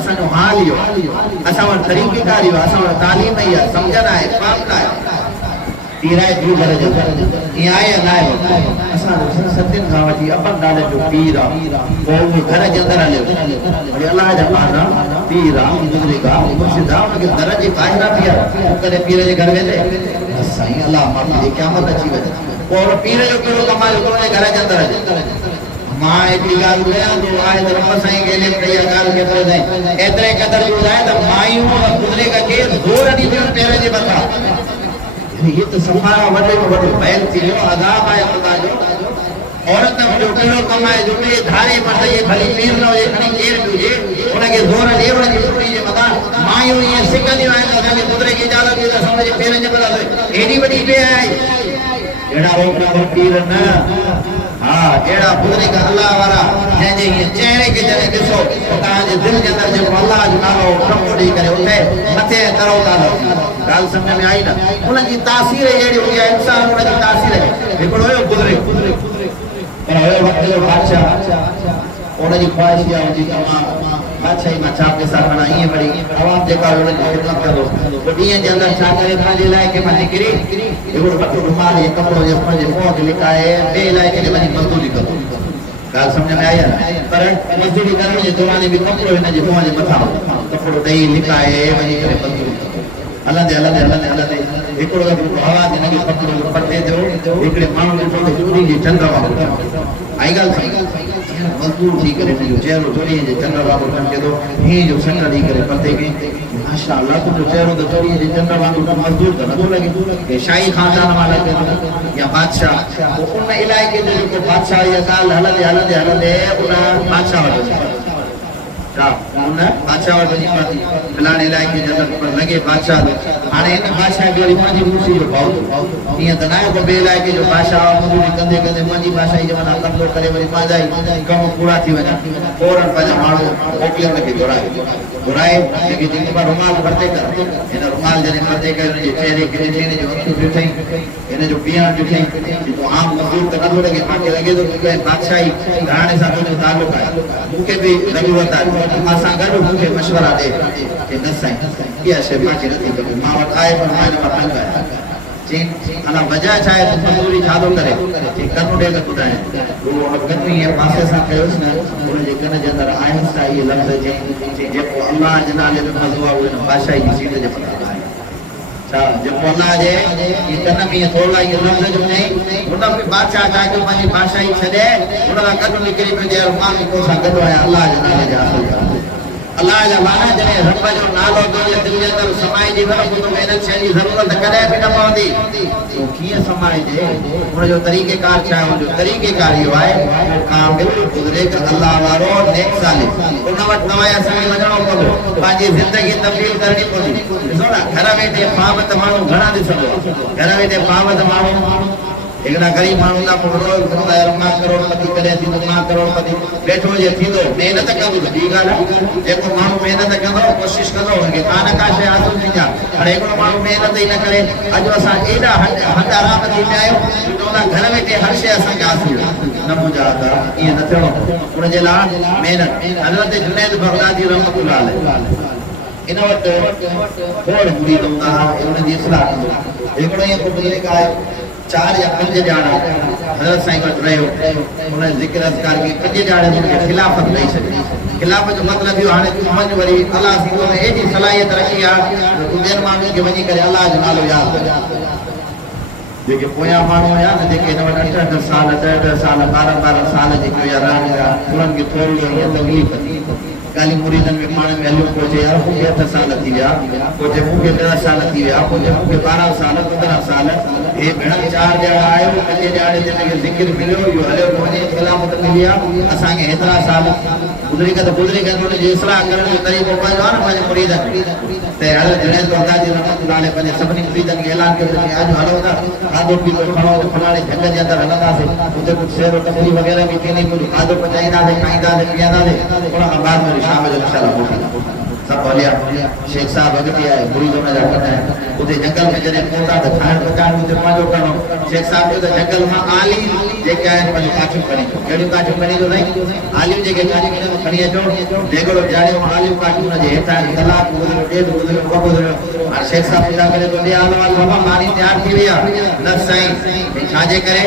असांजो हाल इहो असां वटि तरीक़ेकार इहो असां वटि तालीम ई आहे सम्झण आहे क़ाबिल आहे पीर आहे गुरू घर जे अंदरि ईअं आहे या न आहे असां सतियुनि खां वठी अबन नाले जो पीर आहे पोइ उहो घर जे अंदरि हलियो वरी अलाह जा पाना पीर आहे गुज़रेगा मुर्शिद आहे हुनखे दर जी ॿाहिरां बि आहे कॾहिं पीर जे घर वेंदे साईं अल्लाह माफ़ी जे क़यामत अची वञे पोइ पीर जो कहिड़ो कमु आहे जेको हुनजे घर जे अंदरि अचे मां हिकिड़ी ॻाल्हि ॿुधायां थो आहे त रब साईं खे इहा ॻाल्हि खे ॿुधाई एतिरे क़दुरु जो ॿुधाए त मायूं गुज़रेगा खे ज़ोर ॾींदियूं आहिनि पेर जे मथां ये तो सफ़ा वॾे में वॾो बैल थी वियो अदाब आहे ख़ुदा जो औरत जो कहिड़ो कमु आहे जो ॿिए धारे मर्द जे भली पीर न हुजे खणी केर बि हुजे हुनखे ज़ोर ॾिए हुनजी पुटी जे मथां मायूं ईअं सिकंदियूं आहिनि त असांखे गुज़रे खे इजाज़त ॾिए त असां हुनजे पेरनि जे मथां एॾी वॾी बे आहे अहिड़ा रोक पीर न हा अहिड़ा गुज़रे का अल्लाह वारा जंहिंजे हीअं चहिरे खे जॾहिं ॾिसो त तव्हांजे दिलि जे अंदरि जेको अल्लाह जो नालो टको ॾेई करे उते मथे तरो तालो ॻाल्हि सम्झ में आई न उनजी तासीर अहिड़ी हूंदी आहे इंसान उनजी तासीर हिकिड़ो हुयो गुज़रे पर हुयो वक़्त जो बादशाह उनजी ख्वाहिश इहा हुजे त मां बादशाही मां छा पैसा खणा ईअं वरी आवाम जेका हुनजी ख़िदमत कंदो पोइ ॾींहं जे अंदरि छा करे पंहिंजे इलाइक़े मां निकिरी हिकिड़ो वॾो रुमाल या कपिड़ो या पंहिंजे मुंहं खे लिकाए ॿिए इलाइक़े ते वञी मज़दूरी कंदो ॻाल्हि सम्झ में आई आहे न पर मज़दूरी करण जे दौरान बि कपिड़ो हिनजे मुंहं जे मथां कपिड़ो ॾेई लिकाए वञी करे मज़दूरी कंदो हलंदे हलंदे हलंदे हलंदे हिकिड़ो दफ़ो आवाज़ हिनखे पकिड़ो परते थियो हिकिड़े माण्हू ॾिठो त चूड़ी जे चंड वांगुरु आई ॻाल्हि मज़दूर थी करे हिनजो चहिरो चोरीअ जे चंड वांगुरु चमके थो हीअं जो संग ॾेई करे परते कई माशा अल्लाह तुंहिंजो चहिरो त चोरीअ जे चंड वांगुरु मज़दूर त नथो लॻे के शाही ख़ानदान मां लॻे थो या बादशाह उन इलाइक़े जो जेको बादशाह इहा ॻाल्हि हलंदे हलंदे हलंदे उन बादशाह वटि उन बादशाह वटि वञी पहुती फलाणे इलाइक़े जे अंदरि लॻे बादशाह हाणे हिन बादशाह खे वरी पंहिंजी मुर्सी जो भाउ ईअं त न आहे को ॿिए इलाइक़े जो बादशाह मज़दूरी कंदे कंदे पंहिंजी बादशाही जे माना कब्ज़ो करे वरी पंहिंजा ई कम पूरा थी वञनि फौरन पंहिंजा माण्हू मोकिले हुनखे घुराए जेके जेके मां रुमाल परते कर हिन रुमाल जॾहिं परते करे हुनजे चहिरे खे ॾिठे हिन जो अखियूं ॾिठई हिन जो पीअण ॾिठई जेको आम मज़दूर त नथो लॻे मूंखे लॻे थो कि कंहिं बादशाही घराणे सां तुंहिंजो तालुक आहे मूंखे बि ज़रूरत आहे मां सां गॾु मूंखे मशवरा ॾे कि न साईं इहा शइ मूंखे नथी खपे मां वटि आहे पर मां हिन मां तंग आहियां चई अला वजह छा आहे तूं मज़दूरी छा थो करे चई कनु ॾे त ॿुधाए उहो कनु ईअं पासे सां कयोसि न हुनजे कन जे अंदरि आहिस्ता इहे लफ़्ज़ चई जेको अलाह जे नाले जो मज़ो आहे उहो हिन बादशाही जी सीट जे मथां आहे छा जेको अलाह जे इहे कन में ईअं थोरा इहे लफ़्ज़ जो चई हुन बि बादशाह ठाहियो पंहिंजी बादशाही छॾे हुन सां गॾु निकिरी पियो चए मां बि तो सां गॾु आहियां अलाह जे नाले जा अलाह जा माना जॾहिं रब जो नालो तुंहिंजे दिलि जे अंदरि समाइजी वियो पोइ हिन शइ जी ज़रूरत कॾहिं बि न पवंदी तूं कीअं समाइजे हुनजो तरीक़ेकार छा आहे हुनजो तरीक़ेकार इहो आहे कामिल गुज़रेक अलाह वारो नेक सालिक उन वटि तव्हां असांखे वञणो पवंदो पंहिंजी ज़िंदगी तब्दील करणी पवंदी ॾिसो न घर वेठे पावत माण्हू घणा ॾिसंदो घर वेठे पावत माण्हू हिकिड़ा ग़रीब माण्हू हूंदा पोइ रोज़ मां करोड़पति कॾहिं थींदो मां करोड़पति वेठो हुजे थींदो महिनत कंदो त ॿी ॻाल्हि आहे जेको माण्हू महिनत कंदो कोशिशि कंदो हुनखे का न का शइ हासिल थी आहे हाणे हिकिड़ो माण्हू महिनत ई न करे अॼु असां एॾा हद आराम थी पिया आहियूं घर वेठे हर शइ असांखे हासिल न मुंहिंजा त ईअं न थियणो हुनजे लाइ महिनत हज़रत जुनैद बगदादी रहमतुल्लाह अलैह इन वटि खोड़ मुरीद हूंदा हुनजी इस्लाह कंदो हिकिड़ो ईअं को बुज़ुर्ग आहे 4 या 5 ॼाणा हज़रत साईं वटि रहियो हुन ज़िक्र अज़कार खे 5 ॼाणे हुनखे खिलाफ़त ॾेई छॾी खिलाफ़त जो मतिलबु इहो हाणे तूं वञ वरी अलाह थींदो में एॾी सलाहियत रखी आहे तूं ॿियनि माण्हुनि खे वञी करे अलाह जो नालो यादि कर जेके पोयां माण्हू हुया न जेके हिन वटि 8 साल 10 साल 12 साल जेके हुया रहंदा उन्हनि खे थोरी ईअं तकलीफ़ थी ॻाल्हियूं मुरीदनि में पाण में हलियो पोइ चए यार मूंखे 8 साल थी विया पोइ चए मूंखे 10 साल थी विया पोइ चए मूंखे 12 साल 15 साल हे भेण 4 ॼणा आयो 5 ॼणे जिनखे ज़िक्र मिलियो इहो हलियो थो वञे सलामत मिली आहे असांखे हेतिरा साल बुज़ुर्ग त बुज़ुर्ग हुनजी इस्लाह करण जो तरीक़ो पंहिंजो आहे न पंहिंजे मुरीदनि त हलो जुनैद बगदादी रहमतुल्लाह अलैह पंहिंजे सभिनी मुरीदनि खे ऐलान कयो त अॼु हलो था खाधो पीतो खणो फलाणे जंग जे अंदरि हलंदासीं उते कुझु सैर तकलीफ़ वग़ैरह बि थींदी कुझु खाधो पचाईंदासीं खाईंदासीं पीअंदासीं उन खां बाद में शाम जो इंशाअल्लाह मोटी सभु हलिया शेख साहब अॻिते आए मुरीद हुन जा कंदा आहिनि उते जंगल में जॾहिं पहुता त खाइण पकाइण उते पंहिंजो करणो शेख साहब जो त जंगल मां आली जेके आहिनि पंहिंजूं काठियूं खणी कहिड़ियूं काठियूं खणी थो साईं आलियूं जेके काठियूं खणी अचो ढेगड़ो चाढ़ियो आलियूं काठियूं हुनजे हेठां कलाक गुज़रियो ॾेढ गुज़रियो ॿ गुज़रियो हाणे शेख साहब पूजा करे थो ॾे हाल वाल बाबा मानी तयारु थी वई आहे न साईं छाजे करे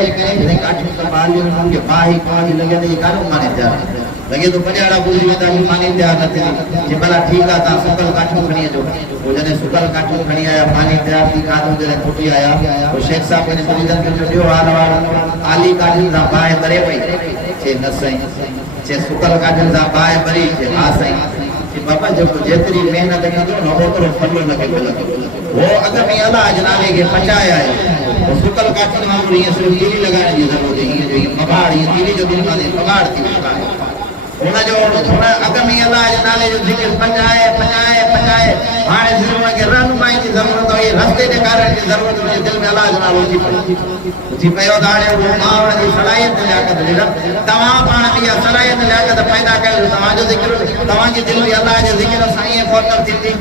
काठियूं सभु आलियूं हुननि खे बाहि पाणी लॻे त काॾो मानी तयारु लॻे थो पंजाड़ा गुज़री वेंदा मानी तयारु न थींदी जे भला ठीकु आहे तव्हां सुकल काठियूं खणी अचो पोइ जॾहिं सुकल काठियूं खणी आया पानी तयारु थी खाधो जॾहिं खुटी आया पोइ शेख साहब पंहिंजे मुरीदनि खे चयो ॾियो हाल वाल आली काठियुनि सां बाहि भरे पई चए न साईं चए सुकल काठियुनि सां बाहि भरी चए हा साईं चए बाबा जेको जेतिरी महिनत कंदो न ओतिरो फल हुनखे मिलंदो उहो अॻ में अलाह जे नाले खे पचाए आहे सुकल काठियुनि वांगुरु ईअं सिर्फ़ु तीरी लॻाइण जी ज़रूरत ईअं जो ईअं पघाड़ ईअं तीरी जो दिलि कान्हे पघाड़ थी वञे हुनजो हुन अॻ में अलाह जे नाले जो ज़िक्र पचाए हाणे सिर्फ़ु हुनखे रहनुमाई जी ज़रूरत हुई रस्ते ॾेखारण जी ज़रूरत हुनजे दिलि में अलाह जो नालो उथी पियो त हाणे उहो मां हुनजी सलाहियत लियाकत ॾिनमि तव्हां पाण में इहा सलाहियत लियाकत पैदा कयो तव्हांजो ज़िक्र तव्हांजी दिलि में अलाह जे ज़िक्र सां ईअं फ़ौतर थींदी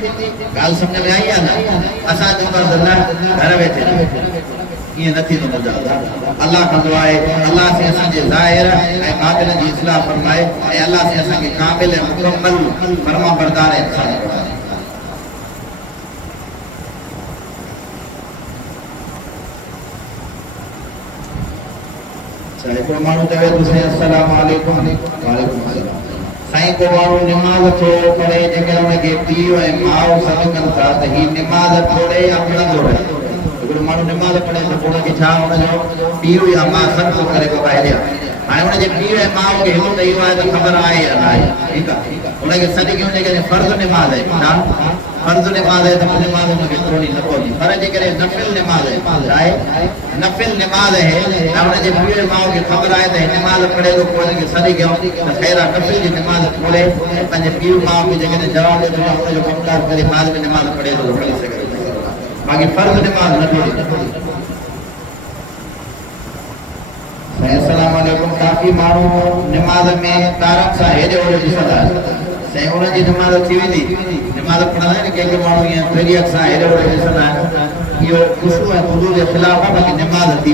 ॻाल्हि सम्झ में आई आहे न असां चवंदासीं न घर वेठे ये नथी तो मजा अल्लाह का दुआ है अल्लाह से असन जे ज़ाहिर ए बातिन जी इस्लाह फरमाए ए अल्लाह से असन के काबिल मुकम्मल फरमा बरदार इंसान बनाए। चाहे को मानू चवे तो से अस्सलाम वालेकुम वालेकुम अस्सलाम साईं को मानू नमाज तो पढ़े जेके उनके पीओ ए माओ सब कन था त ही नमाज पढ़े या पढ़ंदो रहे गुरु मानू नमाज पढ़े तो कोन के छा उन जो पीओ या मां सब को करे को पाए हाणे उन जे पीओ ए माओ के हिम्मत ई है तो खबर आए या ना आहे ठीक है उन के सदी के उन के फर्ज नमाज है ना फर्ज नमाज है तो नमाज उन के थोड़ी न पड़ी पर जे करे नफिल नमाज है नफिल नमाज है उन जे पीओ ए माओ के खबर आए तो नमाज पढ़े तो कोन के सदी के तो खैर नफिल की नमाज पढ़े पंजे पीओ माओ के जे जवाब दे तो उन जो कमकार करे बाद में नमाज पढ़े तो पढ़ी सके बाकी फर्ज नमाज न पढ़ी। अस्सलाम वालेकुम काफी मानू नमाज में तारक सा हेडे ओडे दिसदा से उन जी नमाज थी वेंदी नमाज पढ़दा है के मानू ये तरीक सा हेडे ओडे दिसदा यो खुशबू है हुजूर के खिलाफ है कि नमाज थी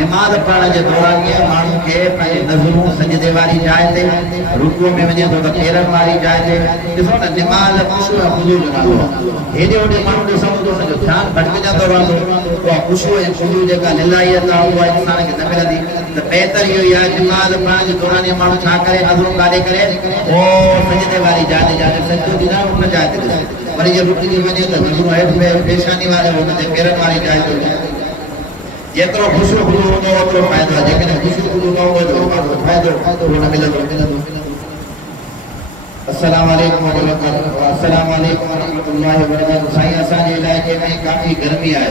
नमाज पढ़ण जे दौरान ये मानू के पंहिंजे नज़रूं सजदे वाली जाइ ते रुकू में वञे तो पेरन वाली जाइ ते ॾिसो न नमाज खुशबू है हुजूर जो नालो हेडे ओडे मानू ॾिसो तो सजो ध्यान भटकजंदो रहंदो तो खुशबू है हुजूर जेका लिलाही अल्लाह हुआ इंसान के न मिलंदी तो बेहतर यो या नमाज पढ़ण जे दौरान ये मानू छा करे नज़रूं काढे करे ओ सजदे वाली जाइ ते सजदो दी ना उन जाइ ते पर ये रुक जी वने तो नज़रूं हेठ में पेशानी वाले उन ते पेरन वाली जाइ ते जेतरो खुशबू होंदो ओतरो फायदो है जेकने खुशबू न हो तो फायदो न मिलंदो। अस्सलाम वालेकुम व रहमतुल्लाह अस्सलाम वालेकुम व रहमतुल्लाहि व बरकातहू साईं असां जे इलाके में काफी गर्मी है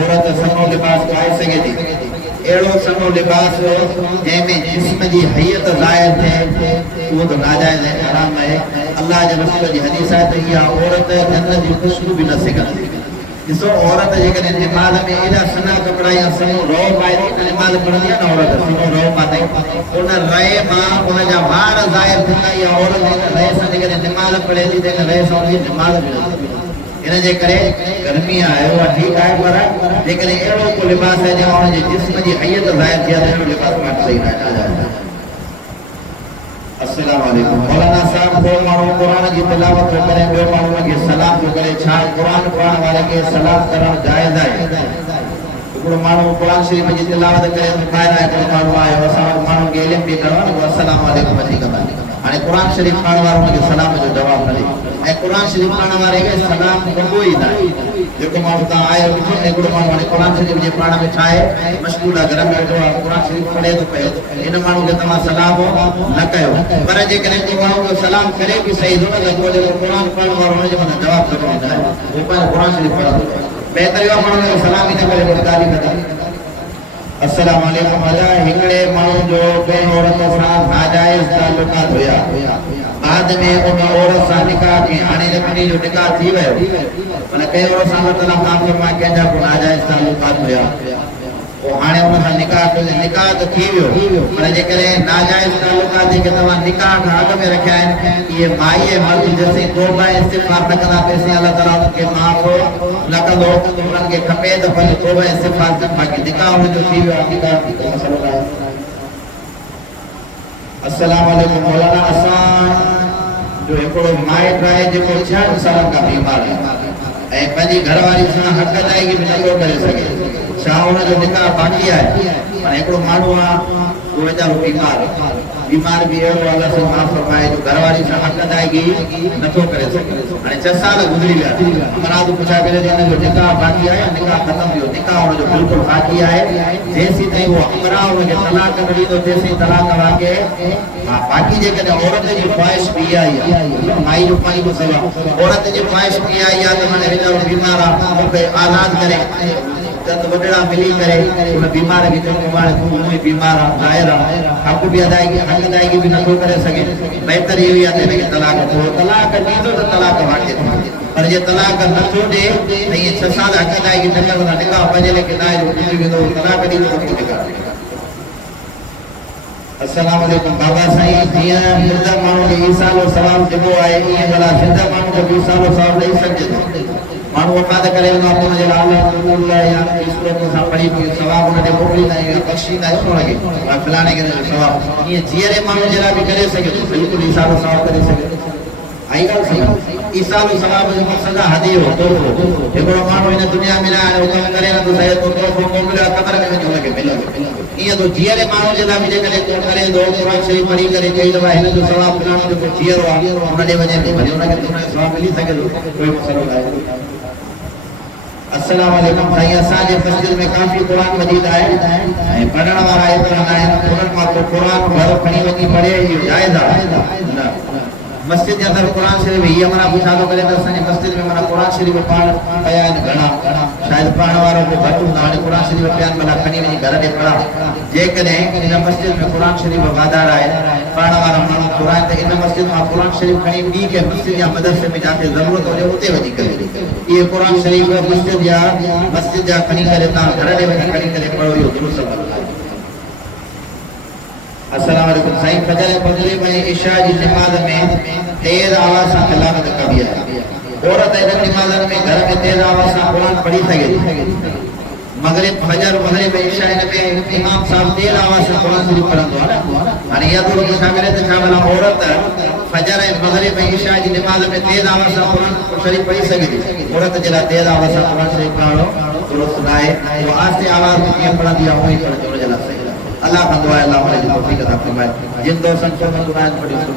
औरत सनो लिबास पाए सके थी एड़ो सनो लिबास जंहिंमें जिस्म जी हैयत ज़ाहिर थे वो तो नाजायज है हराम है अल्लाह जे रसूल जी हदीस है तो ये औरत जन्नत की खुशबू भी न सघंदी ॾिसो औरत जेकॾहिं नमाज़ में एॾा सना कपिड़ा या सनो रओ पाए थी नमाज़ पढ़ंदी आहे न औरत सनो रओ पाते उन रए मां उन जा वार ज़ाहिर थींदा या औरत हिन रए सां जेकॾहिं नमाज़ पढ़े थी त हिन रए सां उनजी नमाज़ मिलंदी इन जे करे गर्मी आहे उहा ठीकु आहे पर जेकॾहिं अहिड़ो को लिबास आहे जंहिं हुनजे जिस्म जी हैयत ज़ाहिर थी आहे त अहिड़ो लिबास पाइणु सही न आहे। अस्सलाम वालेकुम मौलाना साहब को माण्हू क़ुरान जी तिलावत थो करे ॿियो माण्हू खे सलाम थो करे छा क़ुरान पढ़ण वारे खे सलाम करणु जाइज़ आहे हिकिड़ो माण्हू क़ुरान शरीफ़ जी तिलावत करे तो ॿाहिरां हिकिड़ो माण्हू आयो असां वटि माण्हू खे इल्मु बि करणो आहे अस्सलाम वालेकुम अची कंदा हाणे क़ुरान शरीफ़ पढ़ण वारो हुनखे सलाम जो जवाबु न ॾे ऐं क़ुरान शरीफ़ पढ़ण वारे खे सलाम कबो ई न आहे जेको माण्हू तव्हां आयो ॾिठो हिकिड़ो माण्हू हाणे क़ुरान शरीफ़ जे पढ़ण में छा आहे मशगूल आहे घर में वेठो आहे क़ुरान शरीफ़ पढ़े थो पियो हिन माण्हू खे तव्हां सलाम न कयो पर जेकॾहिं को माण्हू खे सलाम करे बि सही थो न त पोइ जेको क़ुरान पढ़ण वारो हुनजे मथां जवाबु करणो न आहे उहो पंहिंजो क़ुरान शरीफ़ पढ़ंदो बहितर इहो माण्हू खे सलाम ई न करे पोइ ॻाल्हि ई कंदा। अस्सलाम वालेकुम अला हिकिड़े माण्हू जो ॿिए औरत सां नाजाइज़ तालुकात हुया बाद में उन औरत सां निकाह थी हाणे हिन जो निकाह थी वियो माना कई औरत सां अल्लाह ताला माफ़ फरमाए कंहिंजा को नाजाइज़ तालुकात हुया पोइ हाणे उन सां निकाह त थी वियो पर जेकॾहिं नाजाइज़ तालुकात जेके तव्हां निकाह खां अॻु में रखिया आहिनि इहे माई ऐं मर्द जेसीं तौबा इस्तिग़फ़ार न कंदा तेसीं अल्लाह ताला उन्हनि खे माफ़ न कंदो उन्हनि खे खपे त पंहिंजो तौबा इस्तिग़फ़ार कनि बाक़ी निकाह हुनजो थी वियो आहे निकाह थी को मसइलो न आहे। अस्सलाम वालेकुम मौलाना असां जो हिकिड़ो माइट आहे जेको 6 सालनि खां बीमार आहे ऐं पंहिंजी घरवारी सां हक़ अदायगी बि नथो करे सघे छा हुनजो निकाह बाक़ी आहे पर हिकिड़ो माण्हू आहे उहो वीचारो बीमार बि अहिड़ो अलाह सां माफ़ फरमाए जो घरवारी सां हक़ अदायगी नथो करे सघे हाणे 6 साल गुज़री विया मराद पुछा करे हिनजो निकाह बाक़ी आहे निकाह ख़तम थियो निकाह हुनजो बिल्कुलु बाक़ी आहे जेसीं ताईं उहो अमरा हुनखे तलाक न ॾींदो तेसीं तलाक वाक़े हा बाक़ी जेकॾहिं औरत जी ख़्वाहिश बि इहा ई आहे माई जो पंहिंजो मसइलो औरत जी ख़्वाहिश बि इहा ई आहे त हाणे वीचारो बीमार आहे मूंखे आज़ादु करे चंद वॾड़ा मिली करे उन बीमार खे चवंदो हाणे तूं हूअं ई बीमार आहे ज़ाहिर आहे हक़ बि अदायगी बि नथो करे सघे बहितर इहो ई आहे त हिनखे तलाक थोरो तलाक ॾींदो त तलाक वाक़े थींदो पर जे तलाक नथो ॾे त इहे 6 साल हक़ अदायगी न कंदा निकाह पंहिंजे लेखे न आहे जो वेंदो तलाक ॾींदो त पोइ निकाह। अस्सलाम वालेकुम बाबा साईं जीअं मुर्दा माण्हू खे ईसालो सवाब ॾिबो आहे ईअं भला ज़िंदा माण्हू खे बि ईसालो सवाब ॾेई सघिजे थो माण्हू वफ़ाद करे वञो त हुनजे लाइ अल्लाह या सूरत सां पढ़ी सवाब हुनखे मोकिलींदा आहियूं या बख़्शींदा आहियूं न लॻे फलाणे खे सवाब ईअं जीअरे माण्हू जे लाइ बि करे सघे थो बिल्कुलु ईसालो सवाब करे सघे थो आई ॻाल्हि सही ईसालो सवाब जो मक़सदु आहे हदीयो तोहफ़ो हिकिड़ो माण्हू हिन दुनिया में न आहे उहो कमु करे नथो सघे थो तोहफ़ो मोकिलियो क़बर में वञो हुनखे मिले ईअं तो जीअरे माण्हू जे लाइ बि जेकॾहिं को करे थो क़ुर शरीफ़ पढ़ी करे चई दफ़ा हिन जो सवाब फलाणो जेको जीअरो आहे हुन ॾे वञे थो वरी हुनखे सवाब मिली सघे थो कोई मसइलो न आहे अस्सलाम वालेकुम साईं असांजे मस्जिद में काफ़ी क़ुरान मजीद आहे ऐं पढ़ण वारा एतिरा न आहिनि उन्हनि मां को क़ुरान घर खणी वञी पढ़े इहो जाइज़ आहे न मस्जिद जे अंदरि क़ुरान शरीफ़ हीअ माना पुछा थो करे त असांजे मस्जिद में माना क़ुरान शरीफ़ पढ़ण पिया आहिनि घणा शायदि पढ़ण वारो को घटि हूंदा हाणे क़ुरान शरीफ़ पिया आहिनि भला खणी वञी घर ॾे पढ़ा जेकॾहिं इन मस्जिद में क़ुरान शरीफ़ वाधार आहे पढ़ण वारा माण्हू क़ुरान त इन मस्जिद मां क़ुरान शरीफ़ खणी ॿी कंहिं मस्जिद या मदरसे में जिते ज़रूरत हुजे उते वञी करे इहे क़ुरान शरीफ़ मस्जिद जा खणी करे तव्हां घर ॾे वञी खणी करे पढ़ो इहो दुरुस्त आहे अस्सलाम वालेकुम साईं फजर मग़रिब ऐं इशा जी नमाज़ में तेज़ आवाज़ सां तिलावत कबी आहे औरत इन्हनि नमाज़नि में घर में तेज़ आवाज़ सां क़ुरान पढ़ी सघे थी मग़रिब फजर मग़रिब ऐं इशा इन में इमाम साहब तेज़ आवाज़ सां क़ुरान शरीफ़ पढ़ंदो आहे न हाणे इहा थोरो छा करे त छा भला औरत फजर ऐं मग़रिब ऐं इशा जी नमाज़ में तेज़ आवाज़ सां क़ुरान शरीफ़ पढ़ी सघे थी औरत जे लाइ तेज़ आवाज़ सां क़ुरान शरीफ़ पढ़णो दुरुस्त न आहे उहो आहिस्ते आवाज़ में कीअं पढ़ंदी आहे उहो ई पढ़ंदी हुनजे लाइ सही अल्लाह कंदो आहे अल्लाह हुनजी तौफ़ीक़ अता फ़रमाए जिन दोस्तनि खे